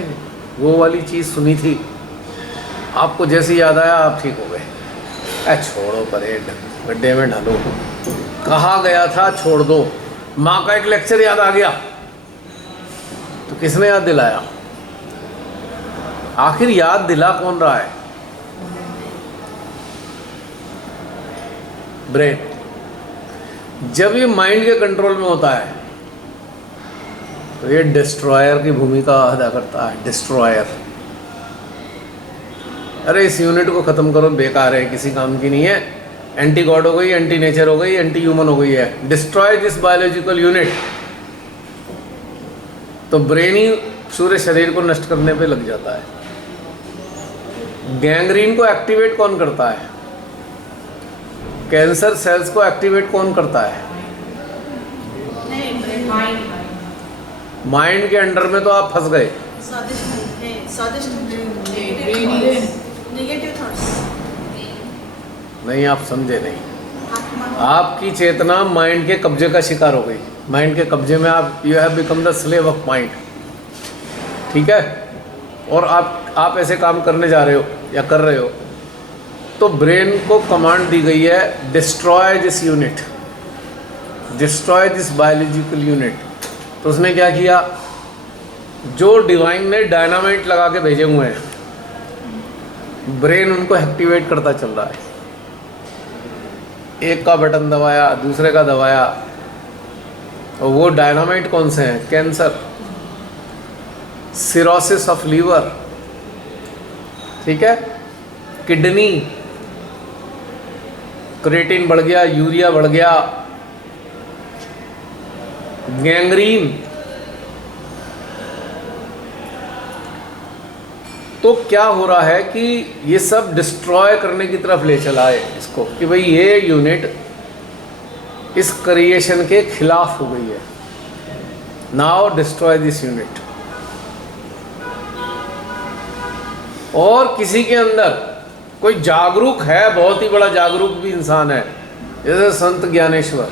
वो वाली चीज़ सुनी थी, आपको जैसे याद आया आप ठीक हो गए। छोड़ो परे, गड्ढे में ढालो, कहा गया था छोड़ दो। माँ का एक लेक्चर याद आ गया, तो किसने याद दिलाया? आखिर याद दिला कौन रहा है? ब्रेन। जब ये माइंड के कंट्रोल में होता है तो ये डिस्ट्रॉयर की भूमिका अदा करता है। डिस्ट्रॉयर, अरे इस यूनिट को ख़त्म करो, बेकार है, किसी काम की नहीं है, एंटी गॉड हो गई, एंटी नेचर हो गई, एंटी ह्यूमन हो गई है। Destroy this biological unit. तो ब्रेन ही पूरे शरीर को नष्ट करने पे लग जाता है। गैंग्रीन को एक्टिवेट कौन करता है? कैंसर सेल्स को एक्टिवेट कौन करता है? माइंड के अंडर में तो आप फंस गए। नहीं, आप समझे नहीं। आपकी चेतना माइंड के कब्जे का शिकार हो गई। माइंड के कब्जे में आप, you have become the slave of mind. ठीक है? और आप ऐसे काम करने जा रहे हो या कर रहे हो, तो ब्रेन को कमांड दी गई है, destroy this unit, destroy this biological unit. तो उसने क्या किया? जो डिवाइन ने डायनामाइट लगा के भेजे हुए हैं, ब्रेन उनको एक्टिवेट करता चल रहा है। एक का बटन दबाया, दूसरे का दबाया, और वो डायनामाइट कौन से हैं? कैंसर, सिरोसिस ऑफ लीवर, ठीक है, किडनी, क्रिएटिन बढ़ गया, यूरिया बढ़ गया, गैंग्रीन। तो क्या हो रहा है कि ये सब डिस्ट्रॉय करने की तरफ ले चला है इसको, कि भाई ये यूनिट इस क्रिएशन के खिलाफ हो गई है। Now destroy this unit. और किसी के अंदर कोई जागरूक है, बहुत ही बड़ा जागरूक भी इंसान है, जैसे संत ज्ञानेश्वर,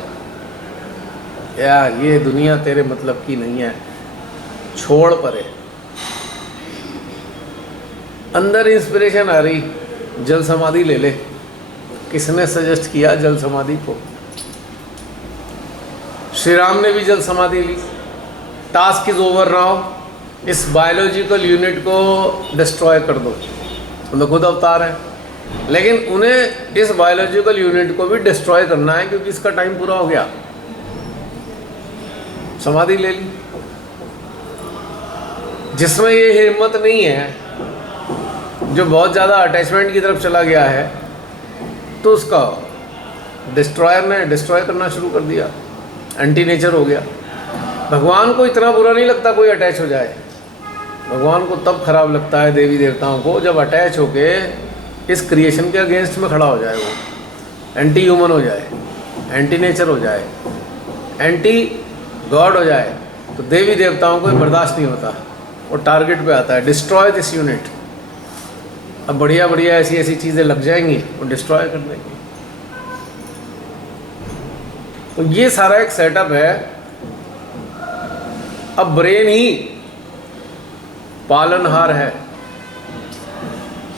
यार ये दुनिया तेरे मतलब की नहीं है, छोड़ परे। अंदर इंस्पिरेशन आ रही, जल समाधि ले ले। किसने सजेस्ट किया जल समाधि को? श्री राम ने भी जल समाधि ली। टास्क इज ओवर नाउ, इस बायोलॉजिकल यूनिट को डिस्ट्रॉय कर दो। उन्हें खुद अवतार है, लेकिन उन्हें इस बायोलॉजिकल यूनिट को भी डिस्ट्रॉय करना है, क्योंकि इसका टाइम पूरा हो गया। समाधि ले ली। जिसमें ये हिम्मत नहीं है, जो बहुत ज़्यादा अटैचमेंट की तरफ चला गया है, तो उसका डिस्ट्रॉयर ने डिस्ट्रॉय करना शुरू कर दिया, एंटी नेचर हो गया। भगवान को इतना बुरा नहीं लगता कोई अटैच हो जाए। भगवान को तब खराब लगता है देवी देवताओं को, जब अटैच होके इस क्रिएशन के अगेंस्ट में खड़ा हो जाए, वो एंटी ह्यूमन हो जाए, एंटी नेचर हो जाए, एंटी गॉड हो जाए। तो देवी देवताओं को बर्दाश्त नहीं होता, वो टारगेट पे आता है, डिस्ट्रॉय दिस यूनिट। अब बढ़िया बढ़िया ऐसी ऐसी चीज़ें लग जाएंगी वो डिस्ट्रॉय करने की। तो ये सारा एक सेटअप है। अब ब्रेन ही पालनहार है।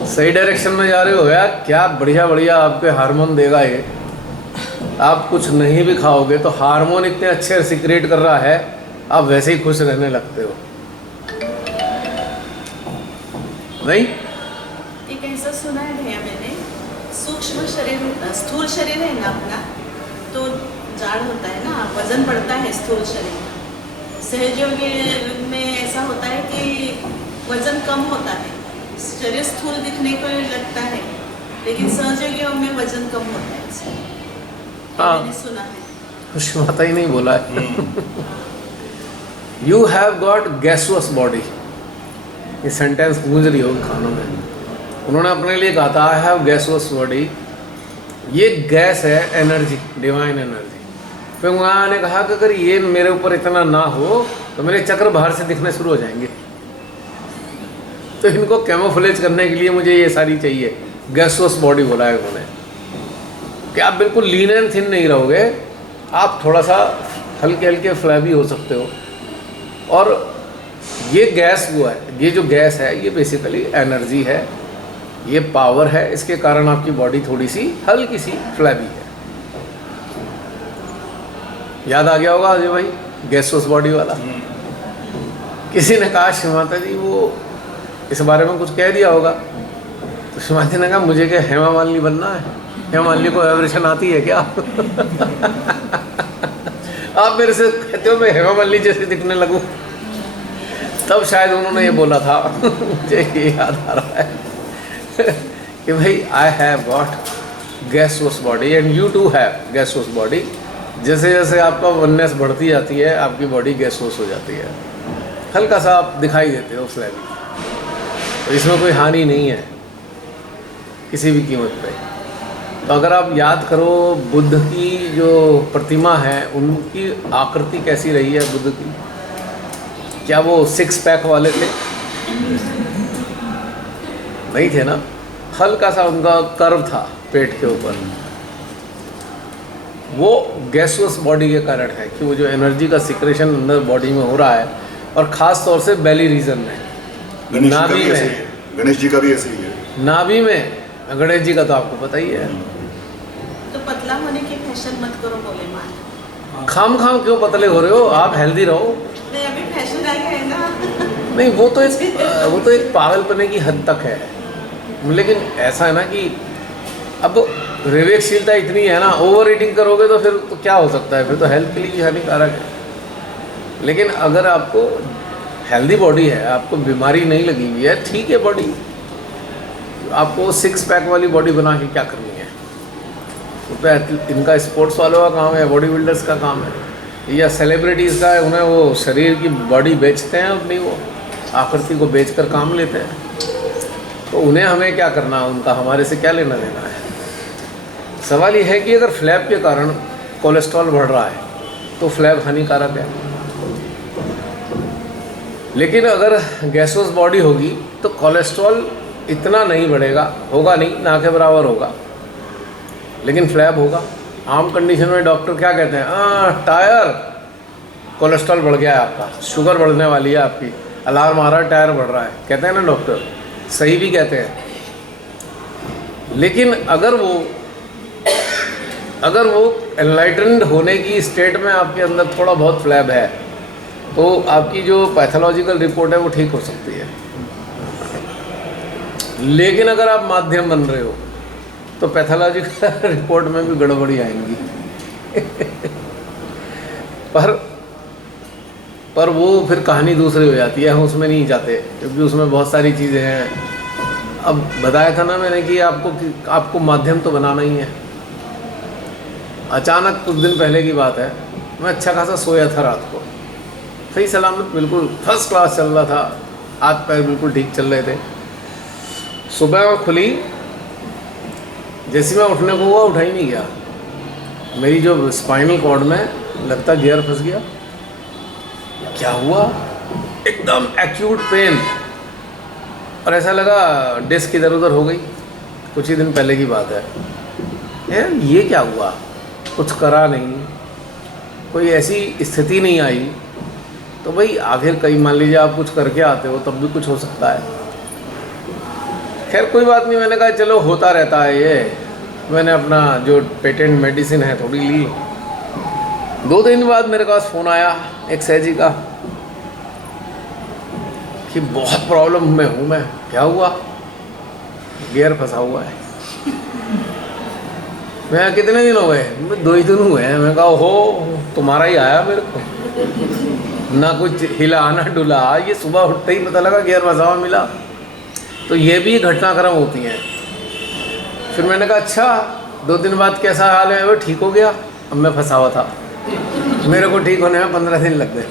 सही डायरेक्शन में जा रहे हो यार, क्या बढ़िया बढ़िया आपके हार्मोन देगा ये। आप कुछ नहीं भी खाओगे तो हार्मोन इतने अच्छे सिक्रेट कर रहा है, आप वैसे ही खुश रहने लगते हो। नहीं, एक ऐसा सुना है भैया मैंने, सूक्ष्म शरीर स्थूल शरीर है ना अपना, तो जाड़ होता है ना, वजन बढ़ता है स्थूल शरीर में। सहयोगी में ऐसा होता है कि वजन कम होता है, शरीर स्थूल दिखने को लगता है, लेकिन सहयोगियों में वजन कम होता है। हाँ, मैंने सुना है। कुछ माता ही नहीं बोला है। You have got gaseous body, ये सेंटेंस गूंज रही होगी खानों में। उन्होंने अपने लिए कहा था आई हैव गैसुअस बॉडी। ये गैस है एनर्जी, डिवाइन एनर्जी। फिर वहाँ ने कहा कि अगर ये मेरे ऊपर इतना ना हो तो मेरे चक्र बाहर से दिखने शुरू हो जाएंगे। तो इनको कैमोफ्लेज करने के लिए मुझे ये सारी चाहिए। गैसुअस बॉडी बोला है उन्होंने कि आप बिल्कुल लीन एंड थिन नहीं रहोगे, आप थोड़ा सा हल्के हल्के फ्लैबी हो सकते हो। और ये गैस वो है, ये जो गैस है ये बेसिकली एनर्जी है, ये पावर है। इसके कारण आपकी बॉडी थोड़ी सी हल्की सी फ्लैबी है। याद आ गया होगा अजय भाई गैसुअस बॉडी वाला। किसी ने कहा श्रीमाता जी वो इस बारे में कुछ कह दिया होगा, तो श्रीमाता जी ने कहा मुझे क्या हेमा मालिनी बनना है? हेमा मालिनी को एवरेशन आती है क्या? आप मेरे से कहते हो मैं हेमा मालिनी जैसे दिखने लगूं, तब शायद उन्होंने ये बोला था। मुझे ये याद आ रहा है कि भाई I have got gaseous body and you too have gaseous body. जैसे जैसे आपका वननेस बढ़ती जाती है आपकी बॉडी गैसुअस हो जाती है, हल्का सा आप दिखाई देते हो फ्लैबी। तो इसमें कोई हानि नहीं है किसी भी कीमत पे। तो अगर आप याद करो बुद्ध की जो प्रतिमा है उनकी आकृति कैसी रही है बुद्ध की? क्या वो 6 पैक वाले थे? नहीं थे ना, हल्का सा उनका कर्व था पेट के ऊपर। वो गैसुअस बॉडी के कारण है कि वो जो एनर्जी का सिक्रेशन अंदर बॉडी में हो रहा है, और ख़ास तौर से बेली रीजन में, नाभि में। गणेश जी का भी ऐसे ही है, नाभि में। गणेश जी का तो आपको पता ही है। तो पतला होने की फैशन मत करो बोले माँ। खाम क्यों पतले हो रहे हो? आप हेल्दी रहो। नहीं, अभी फैशन आ गया है ना। नहीं, वो तो एक पागलपने की हद तक है। लेकिन ऐसा है ना कि अब विवेकशीलता इतनी है ना, ओवर ईटिंग करोगे तो फिर तो क्या हो सकता है, फिर तो हेल्थ के लिए भी हानिकारक है। लेकिन अगर आपको हेल्दी बॉडी है, आपको बीमारी नहीं लगी हुई है, ठीक है बॉडी, आपको 6 पैक वाली बॉडी बना के क्या करनी है? तो इनका स्पोर्ट्स वालों का काम है, बॉडी बिल्डर्स का काम है, या सेलिब्रिटीज़ का है, उन्हें वो शरीर की बॉडी बेचते हैं, अपनी वो आकृति को बेचकर काम लेते हैं। तो उन्हें हमें क्या करना है, उनका हमारे से क्या लेना देना है? सवाल ये है कि अगर फ्लैब के कारण कोलेस्ट्रॉल बढ़ रहा है तो फ्लैब हानिकारक है, लेकिन अगर गैसोस बॉडी होगी तो कोलेस्ट्रॉल इतना नहीं बढ़ेगा, होगा नहीं, ना के बराबर होगा, लेकिन फ्लैब होगा। आम कंडीशन में डॉक्टर क्या कहते हैं, टायर कोलेस्ट्रॉल बढ़ गया है आपका, शुगर बढ़ने वाली है आपकी, अलार्म आ रहा है, टायर बढ़ रहा है, कहते हैं ना डॉक्टर, सही भी कहते हैं। लेकिन अगर वो एनलाइटन्ड होने की स्टेट में आपके अंदर थोड़ा बहुत फ्लैब है तो आपकी जो पैथोलॉजिकल रिपोर्ट है वो ठीक हो सकती है। लेकिन अगर आप माध्यम बन रहे हो तो पैथोलॉजिकल रिपोर्ट में भी गड़बड़ी आएंगी। पर वो फिर कहानी दूसरी हो जाती है, हम उसमें नहीं जाते क्योंकि उसमें बहुत सारी चीज़ें हैं। अब बताया था ना मैंने कि आपको माध्यम तो बनाना ही है। अचानक कुछ दिन पहले की बात है, मैं अच्छा खासा सोया था रात को, सही सलामत बिल्कुल फर्स्ट क्लास चल रहा था, हाथ पैर बिल्कुल ठीक चल रहे थे। सुबह में खुली, जैसे मैं उठने को हुआ उठा ही नहीं गया, मेरी जो स्पाइनल कॉर्ड में लगता गियर फंस गया। क्या हुआ, एकदम एक्यूट पेन, और ऐसा लगा डिस्क इधर उधर हो गई। कुछ ही दिन पहले की बात है। यार ये क्या हुआ, कुछ करा नहीं, कोई ऐसी स्थिति नहीं आई तो भाई आखिर कहीं मान लीजिए आप कुछ करके आते हो तब भी कुछ हो सकता है। खैर कोई बात नहीं, मैंने कहा चलो होता रहता है ये। मैंने अपना जो पेटेंट मेडिसिन है थोड़ी ली। 2 दिन बाद मेरे पास फ़ोन आया एक सहजी का कि बहुत प्रॉब्लम में हूँ मैं। क्या हुआ? गियर फंसा हुआ है। मैं कितने दिन हो गए? 2 ही दिन हुए हैं। मैं कहा हो तुम्हारा ही आया मेरे को, ना कुछ हिला ना डुला। ये सुबह उठते ही पता लगा गियर फंसा हुआ मिला। तो ये भी घटनाक्रम होती हैं। फिर मैंने कहा अच्छा 2 दिन बाद कैसा हाल है? वो ठीक हो गया। अब मैं फंसा हुआ था, मेरे को ठीक होने में 15 दिन लग गए,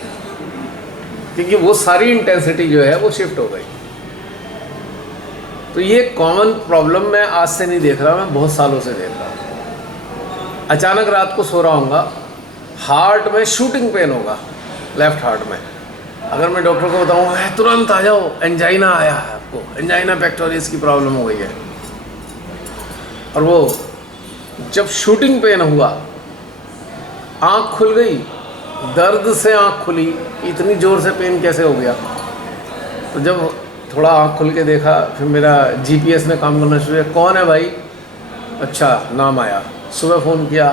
क्योंकि वो सारी इंटेंसिटी जो है वो शिफ्ट हो गई। तो ये कॉमन प्रॉब्लम मैं आज से नहीं देख रहा, मैं बहुत सालों से देख रहा हूँ। अचानक रात को सो रहा हूँगा, हार्ट में शूटिंग पेन होगा, लेफ्ट हार्ट में। अगर मैं डॉक्टर को बताऊँ तुरंत आ जाओ, एंजाइना आया है आपको, एंजाइना पेक्टोरियस की प्रॉब्लम हो गई है। और वो जब शूटिंग पेन हुआ, आँख खुल गई, दर्द से आँख खुली, इतनी ज़ोर से पेन कैसे हो गया। तो जब थोड़ा आँख खुल के देखा, फिर मेरा जीपीएस ने काम करना शुरू किया। कौन है भाई? अच्छा नाम आया। सुबह फ़ोन किया,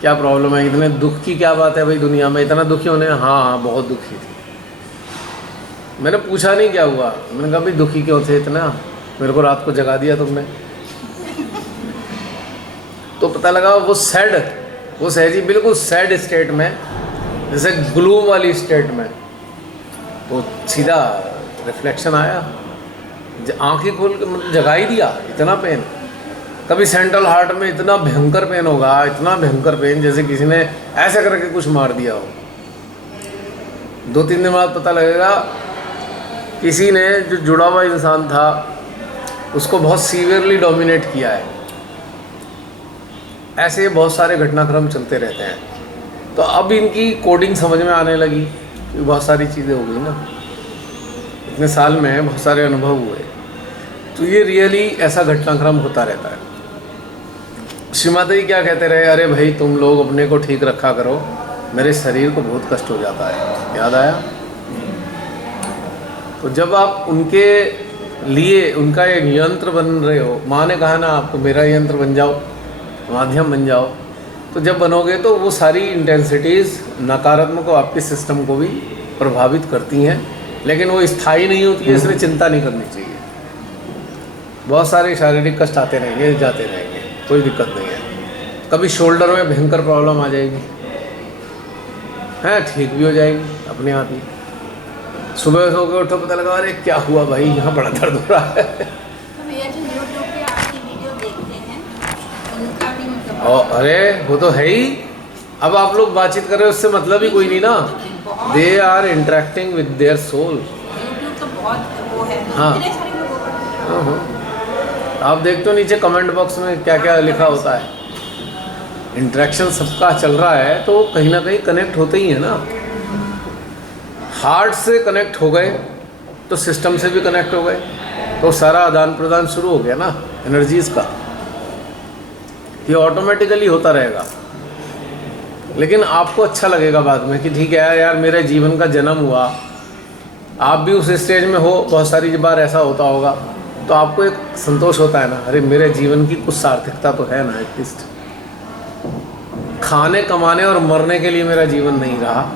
क्या प्रॉब्लम है? इतने दुख की क्या बात है भाई दुनिया में, इतना दुखी होने? हाँ बहुत दुखी थी। मैंने पूछा नहीं क्या हुआ, मैंने कहा भाई दुखी क्यों थे इतना, मेरे को रात को जगा दिया तुमने। तो पता लगा वो सैड, वो सहजी बिल्कुल सैड स्टेट में, जैसे ग्लूम वाली स्टेट में। तो सीधा रिफ्लेक्शन आया, आँखें खोल के मतलब जगा ही दिया। इतना पेन, कभी सेंट्रल हार्ट में इतना भयंकर पेन होगा, इतना भयंकर पेन जैसे किसी ने ऐसे करके कुछ मार दिया हो। 2-3 दिन बाद पता लगेगा किसी ने जो जुड़ा हुआ इंसान था उसको बहुत सीवियरली डोमिनेट किया है। ऐसे बहुत सारे घटनाक्रम चलते रहते हैं। तो अब इनकी कोडिंग समझ में आने लगी कि बहुत सारी चीज़ें हो गई ना, इतने साल में बहुत सारे अनुभव हुए। तो ये रियली ऐसा घटनाक्रम होता रहता है। श्रीमाता जी क्या कहते रहे, अरे भाई तुम लोग अपने को ठीक रखा करो, मेरे शरीर को बहुत कष्ट हो जाता है। याद आया? तो जब आप उनके लिए उनका एक यंत्र बन रहे हो, माँ ने कहा ना आपको मेरा यंत्र बन जाओ, माध्यम बन जाओ, तो जब बनोगे तो वो सारी इंटेंसिटीज़ नकारात्मक को आपके सिस्टम को भी प्रभावित करती हैं, लेकिन वो स्थायी नहीं होती है, इसलिए चिंता नहीं करनी चाहिए। बहुत सारे शारीरिक कष्ट आते रहेंगे, जाते रहेंगे, कोई दिक्कत नहीं है। कभी शोल्डर में भयंकर प्रॉब्लम आ जाएगी, है ठीक भी हो जाएगी अपने आप ही। सुबह सो के उठो, पता लगा अरे क्या हुआ भाई, यहाँ बड़ा दर्द हो रहा है। तो भैया जो यूट्यूब पे आपकी वीडियो देखते हैं उनका भी मतलब अरे वो तो है ही। अब आप लोग बातचीत कर रहे हो, उससे मतलब ही कोई नहीं ना। They are interacting with their soul. YouTube तो बहुत वो है, हाँ। इतने सारे लोगों का हाँ। आप देखते हो नीचे कमेंट बॉक्स में क्या क्या लिखा होता है। इंटरेक्शन सबका चल रहा है तो कहीं ना कहीं कनेक्ट होते ही है ना। हार्ट से कनेक्ट हो गए तो सिस्टम से भी कनेक्ट हो गए, तो सारा आदान प्रदान शुरू हो गया ना एनर्जीज़ का। ये ऑटोमेटिकली होता रहेगा। लेकिन आपको अच्छा लगेगा बाद में कि ठीक है यार मेरे जीवन का जन्म हुआ। आप भी उस स्टेज में हो, बहुत सारी बार ऐसा होता होगा, तो आपको एक संतोष होता है ना, अरे मेरे जीवन की कुछ सार्थकता तो है ना एटलीस्ट। खाने कमाने और मरने के लिए मेरा जीवन नहीं रहा,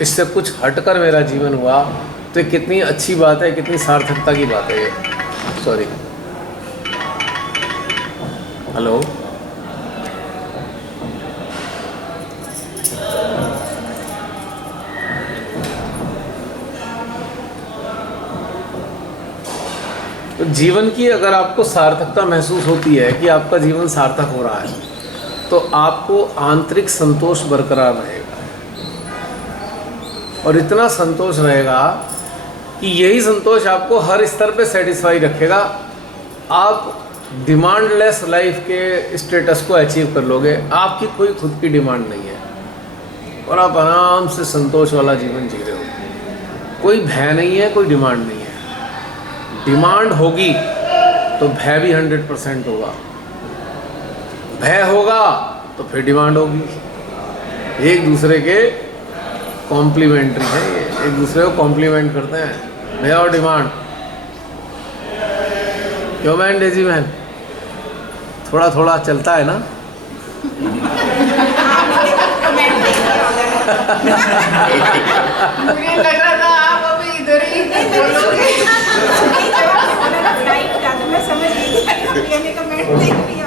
इससे कुछ हटकर मेरा जीवन हुआ, तो ये कितनी अच्छी बात है, कितनी सार्थकता की बात है ये। Sorry, hello. तो जीवन की अगर आपको सार्थकता महसूस होती है कि आपका जीवन सार्थक हो रहा है, तो आपको आंतरिक संतोष बरकरार रहेगा। और इतना संतोष रहेगा कि यही संतोष आपको हर स्तर पे सेटिस्फाई रखेगा। आप डिमांडलेस लाइफ के स्टेटस को अचीव कर लोगे। आपकी कोई खुद की डिमांड नहीं है और आप आराम से संतोष वाला जीवन जी रहे हो। कोई भय नहीं है, कोई डिमांड नहीं है। डिमांड होगी तो भय भी 100% होगा, भय होगा तो फिर डिमांड होगी। एक दूसरे के कॉम्प्लीमेंट्री है, ये एक दूसरे को कॉम्प्लीमेंट करते हैं। भैया और डिमांड क्यों मैन डेजी मैन, थोड़ा थोड़ा चलता है ना। मुझे लग रहा था आप अभी इधर ही बोलोगे। मैं समझ गई कमेंट देख लिया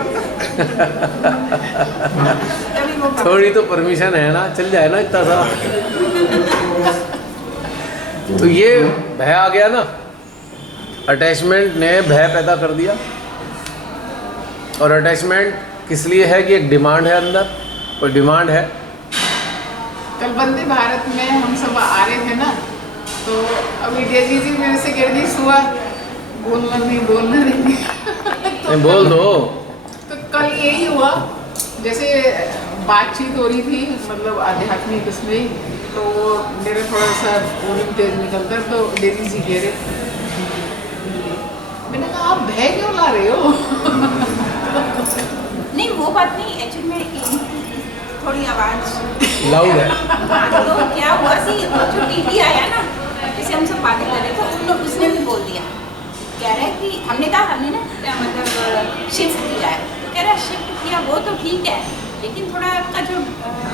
थोड़ी तो परमिशन है ना, चल जाए ना इतना सा। तो ये भय आ गया ना, अटैचमेंट ने भय पैदा कर दिया। और अटैचमेंट किस लिए है कि एक डिमांड है, अंदर कोई डिमांड है। कल वंदे भारत में हम सब आ रहे थे ना, तो अभी डेजी जी मेरे से कह रही सुआ बोलना नहीं नहीं बोल दो। तो कल यही हुआ, जैसे बातचीत हो रही थी मतलब आध्यात्मिक उसमें, तो मेरा थोड़ा सा वॉल्यूम तेज निकलता, तो डेजी जी कह रहे, मैंने कहा आप भय क्यों ला रहे हो। नहीं वो बात नहीं, एक्चुअली मैं थोड़ी आवाज लाउड है। तो क्या हुआ कि वो जो टीटी आया ना, जैसे हम सब बातें कर रहे थे, उन लोग उसने भी बोल दिया, कह रहा है कि हमने कहा हमने ना मतलब शिफ्ट किया है, तो कह रहा है शिफ्ट किया वो तो ठीक है, लेकिन थोड़ा आपका जो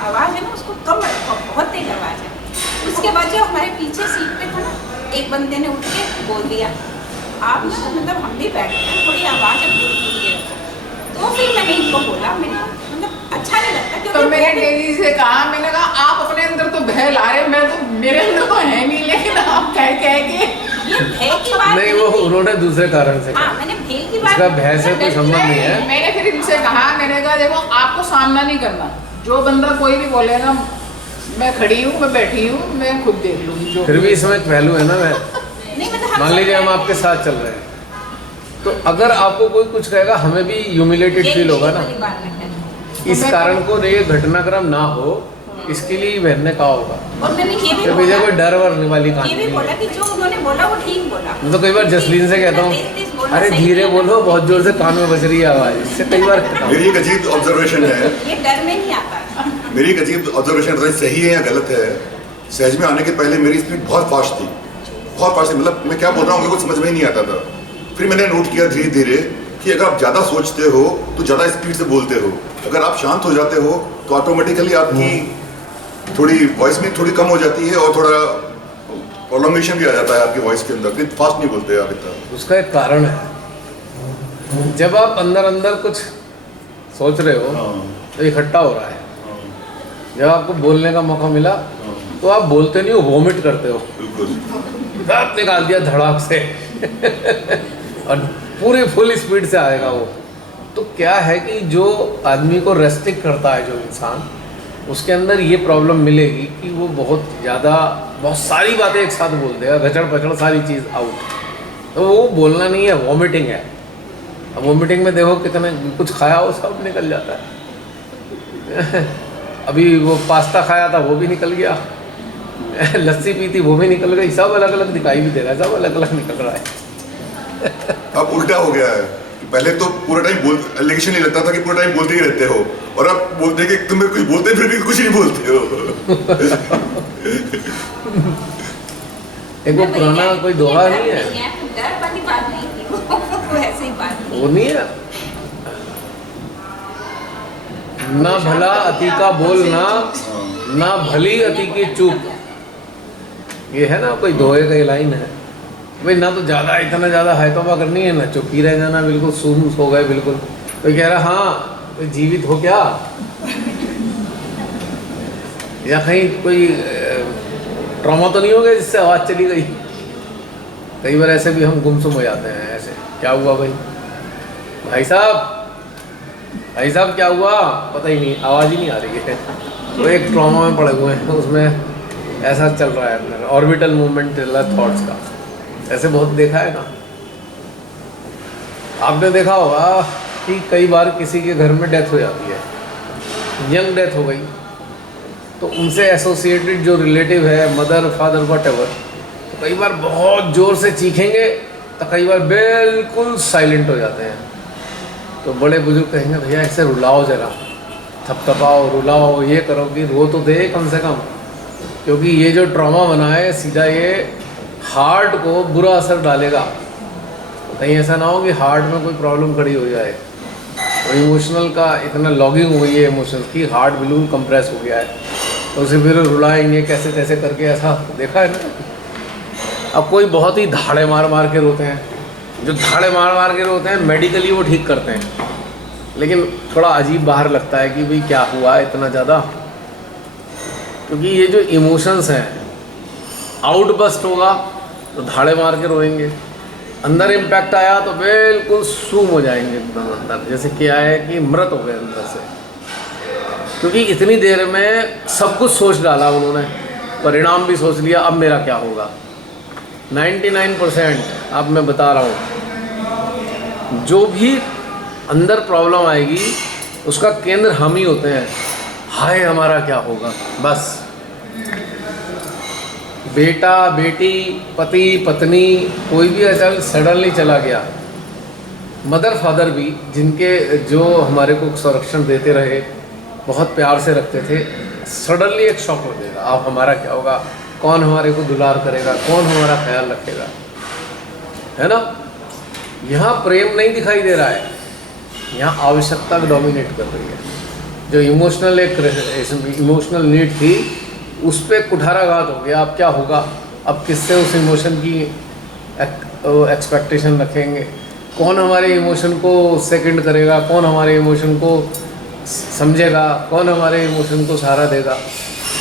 आवाज़ है ना उसको कम रखो, बहुत तेज आवाज़ है। उसके बाद जो हमारे पीछे सीट पे था ना, एक बंदे ने उठ के बोल दिया, आप ना मतलब हम भी बैठ गए, थोड़ी आवाज़ अपनी कीजिए। तो फिर मैंने इनको बोला, मैंने मतलब अच्छा नहीं लगता तो क्योंकि मैंने डेजी से कहा, मैंने कहा आप अपने अंदर तो भय ला रहे, मैं तो मेरे अंदर तो है नहीं, लेकिन आप कह के ये भय की बात नहीं, वो उन्होंने दूसरे कारण से हाँ कहा। मैंने भय की बात इसका भय से कोई संबंध नहीं है। मैंने फिर इनसे कहा, मैंने कहा देखो आपको सामना नहीं करना, जो बंदा कोई भी बोलेगा मैं खड़ी हूँ, मैं बैठी हूँ, मैं खुद देख लूँगी जो। फिर भी इसमें एक पहलू है ना, मैं नहीं मतलब मान लीजिए हम आपके साथ चल रहे हैं, तो अगर आपको कोई कुछ कहेगा हमें भी ह्यूमिलेटेड फील होगा ना। इस कारण को ये घटनाक्रम ना हो, इसके लिए बहन ने कहा होगा। और मैंने ये भी तो बोला, कोई डर वर वाली ये कहानी भी नहीं बोला है। कि जो उन्होंने बोला वो ठीक बोला। मैं तो कई बार जसलीन से कहता हूँ, तेज बोलना अरे सही धीरे नहीं है। बोलो, बहुत जोर से कान में बज रही है आवाज। इससे कई बार कहता हूँ। मेरी एक अजीब ऑब्जर्वेशन है, ये डर में नहीं आता। मेरी एक अजीब ऑब्जर्वेशन है, सही है या गलत है। सहज में आने के पहले मेरी स्पीड बहुत फास्ट थी, बहुत फास्ट थी, मतलब मैं क्या बोल रहा हूँ मुझे कुछ समझ में ही नहीं आता था। फिर मैंने नोट किया धीरे धीरे कि अगर आप ज़्यादा सोचते हो तो ज़्यादा स्पीड से बोलते हो, अगर आप शांत हो जाते हो तो ऑटोमेटिकली आपकी थोड़ी वॉइस में थोड़ी कम हो जाती है और थोड़ा प्रोलॉन्गेशन भी आ जाता है आपकी वॉइस के अंदर, फिर फास्ट नहीं बोलते आप इतना। उसका एक कारण है, जब आप अंदर अंदर कुछ सोच रहे हो तो इकट्ठा हो रहा है। जब आपको बोलने का मौका मिला तो आप बोलते नहीं हो, वॉमिट करते हो, बिल्कुल आप निकाल दिया धड़ाक से और पूरी फुल स्पीड से आएगा वो। तो क्या है कि जो आदमी को रेस्ट्रिक्ट करता है जो इंसान, उसके अंदर ये प्रॉब्लम मिलेगी कि वो बहुत ज़्यादा बहुत सारी बातें एक साथ बोल देगा, गचड़ पचड़ सारी चीज़ आउट। तो वो बोलना नहीं है, वॉमिटिंग है। अब वॉमिटिंग में देखो कितने कुछ खाया हो सब निकल जाता है। अभी वो पास्ता खाया था वो भी निकल गया, लस्सी पी थी वो भी निकल गई, सब अलग अलग दिखाई भी दे रहा है, सब अलग अलग निकल रहा है। अब उल्टा हो गया है, पहले तो पूरा टाइम बोल एलिगेशन नहीं लगता था कि पूरा टाइम बोलते ही रहते हो, और अब बोलते हैं कि तुम कुछ बोलते फिर भी कुछ नहीं बोलते हो। एक वो पुराना कोई दोहा नहीं है, डर वाली बात नहीं थी वो ऐसे ही बात थी। वो नहीं है, ना भला अति का बोलना, ना भली अति की चूक। ये है ना कोई दोहे का लाइन है भाई, ना तो ज़्यादा इतना ज़्यादा है तौबा करनी है, ना चुप ही रह जाना, बिल्कुल सुन हो गए बिल्कुल। कोई कह रहा हाँ कोई जीवित हो क्या, या कहीं कोई ट्रॉमा तो नहीं हो गया जिससे आवाज़ चली गई। कई बार ऐसे भी हम गुमसुम हो जाते हैं, ऐसे क्या हुआ भाई, भाई साहब क्या हुआ, पता ही नहीं, आवाज़ ही नहीं आ रही है। वो एक ट्रॉमा में पड़े हुए हैं, उसमें ऐसा चल रहा है अंदर, ऑर्बिटल मूवमेंट चल रहा है थॉट्स का। ऐसे बहुत देखा है ना, आपने देखा होगा कि कई बार किसी के घर में डेथ हो जाती है, यंग डेथ हो गई, तो उनसे एसोसिएटेड जो रिलेटिव है, मदर फादर व्हाटएवर, तो कई बार बहुत ज़ोर से चीखेंगे तो कई बार बिल्कुल साइलेंट हो जाते हैं। तो बड़े बुजुर्ग कहेंगे भैया ऐसे रुलाओ जरा, थपथपाओ, रुलाओ, ये करो कि रो तो दे कम से कम, क्योंकि ये जो ट्रॉमा बना है सीधा ये हार्ट को बुरा असर डालेगा। कहीं ऐसा ना हो कि हार्ट में कोई प्रॉब्लम खड़ी हो जाए। और इमोशनल का इतना लॉगिंग हुई है इमोशंस की, हार्ट बिल्कुल कंप्रेस हो गया है, तो उसे फिर रुलाएंगे कैसे कैसे करके, ऐसा देखा है ना। अब कोई बहुत ही धाड़े मार मार के रोते हैं, जो धाड़े मार मार के रोते हैं मेडिकली वो ठीक करते हैं, लेकिन थोड़ा अजीब बाहर लगता है कि भाई क्या हुआ इतना ज़्यादा, क्योंकि ये जो इमोशंस हैं आउटबस्ट होगा तो धाड़े मार के रोएंगे, अंदर इम्पैक्ट आया तो बिल्कुल सूम हो जाएंगे एकदम अंदर, जैसे क्या है कि मृत हो गए अंदर से, क्योंकि इतनी देर में सब कुछ सोच डाला उन्होंने, परिणाम भी सोच लिया, अब मेरा क्या होगा। 99% अब मैं बता रहा हूँ, जो भी अंदर प्रॉब्लम आएगी उसका केंद्र हम ही होते हैं। हाय हमारा क्या होगा, बस बेटा बेटी पति पत्नी कोई भी अचानक सडनली चला गया, मदर फादर भी जिनके जो हमारे को संरक्षण देते रहे, बहुत प्यार से रखते थे, सडनली एक शॉक लगेगा, अब हमारा क्या होगा, कौन हमारे को दुलार करेगा, कौन हमारा ख्याल रखेगा, है ना। यहाँ प्रेम नहीं दिखाई दे रहा है, यहाँ आवश्यकता डोमिनेट कर रही है। जो इमोशनल एक इमोशनल नीड थी उस पर कुठाराघात हो गया, अब क्या होगा, अब किससे उस इमोशन की एक्सपेक्टेशन रखेंगे, कौन हमारे इमोशन को सेकंड करेगा, कौन हमारे इमोशन को समझेगा, कौन हमारे इमोशन को सहारा देगा।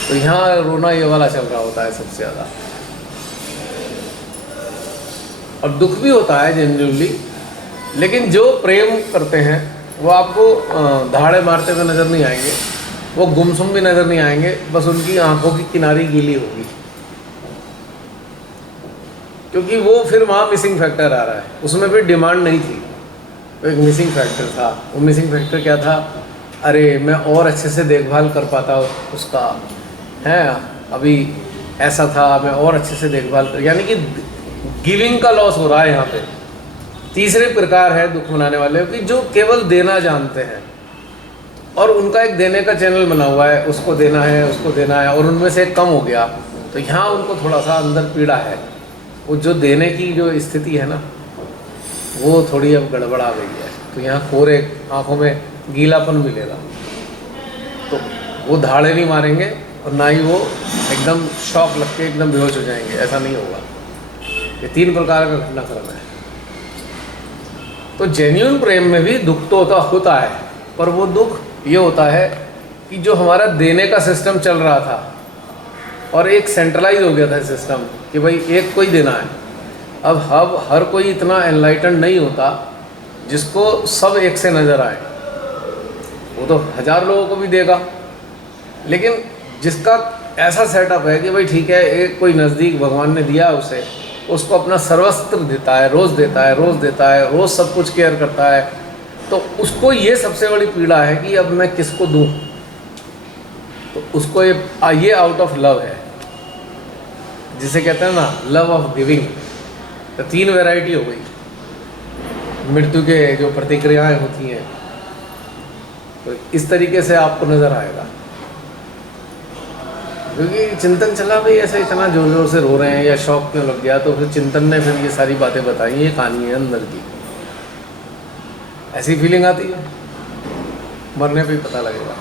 तो यहाँ रोना ये वाला चल रहा होता है सबसे ज़्यादा, और दुख भी होता है जेन्युइनली, लेकिन जो प्रेम करते हैं वो आपको धाड़े मारते हुए नज़र नहीं आएंगे, वो गुमसुम भी नज़र नहीं आएंगे, बस उनकी आंखों की किनारी गीली होगी, क्योंकि वो फिर वहाँ मिसिंग फैक्टर आ रहा है, उसमें भी डिमांड नहीं थी, वो एक मिसिंग फैक्टर था। वो मिसिंग फैक्टर क्या था, अरे मैं और अच्छे से देखभाल कर पाता उसका, है अभी ऐसा था, मैं और अच्छे से देखभाल कर, यानी कि गिविंग का लॉस हो रहा है यहाँ पे। तीसरे प्रकार है दुख मनाने वाले कि जो केवल देना जानते हैं और उनका एक देने का चैनल बना हुआ है, उसको देना है, उसको देना है, और उनमें से एक कम हो गया तो यहाँ उनको थोड़ा सा अंदर पीड़ा है। वो जो देने की जो स्थिति है ना वो थोड़ी अब गड़बड़ आ गई है, तो यहाँ कोरे आँखों में गीलापन मिलेगा, तो वो धाड़े नहीं मारेंगे और ना ही वो एकदम शॉक लग के एकदम बेहोश हो जाएंगे, ऐसा नहीं होगा। ये 3 प्रकार का घटनाक्रम है। तो जेन्युइन प्रेम में भी दुख तो होता है, पर वो दुख ये होता है कि जो हमारा देने का सिस्टम चल रहा था और एक सेंट्रलाइज हो गया था सिस्टम कि भाई एक को ही देना है। अब हर कोई इतना एनलाइटन नहीं होता जिसको सब एक से नज़र आए, वो तो 1000 लोगों को भी देगा, लेकिन जिसका ऐसा सेटअप है कि भाई ठीक है एक कोई नज़दीक भगवान ने दिया उसे, उसको अपना सर्वस्त्र देता है, रोज़ देता है, रोज़ देता है, रोज़ सब कुछ केयर करता है, तो उसको ये सबसे बड़ी पीड़ा है कि अब मैं किसको दूं। तो उसको ये आउट ऑफ लव है, जिसे कहते हैं ना लव ऑफ गिविंग। तो 3 वैरायटी हो गई मृत्यु के जो प्रतिक्रियाएं होती हैं, तो इस तरीके से आपको नज़र आएगा। क्योंकि चिंतन चला भाई ऐसे इतना जोर जोर से रो रहे हैं या शौक में लग गया, तो फिर चिंतन ने फिर ये सारी बातें बताई, ये कहानी है अंदर की, ऐसी फीलिंग आती है, मरने पे ही पता लगेगा।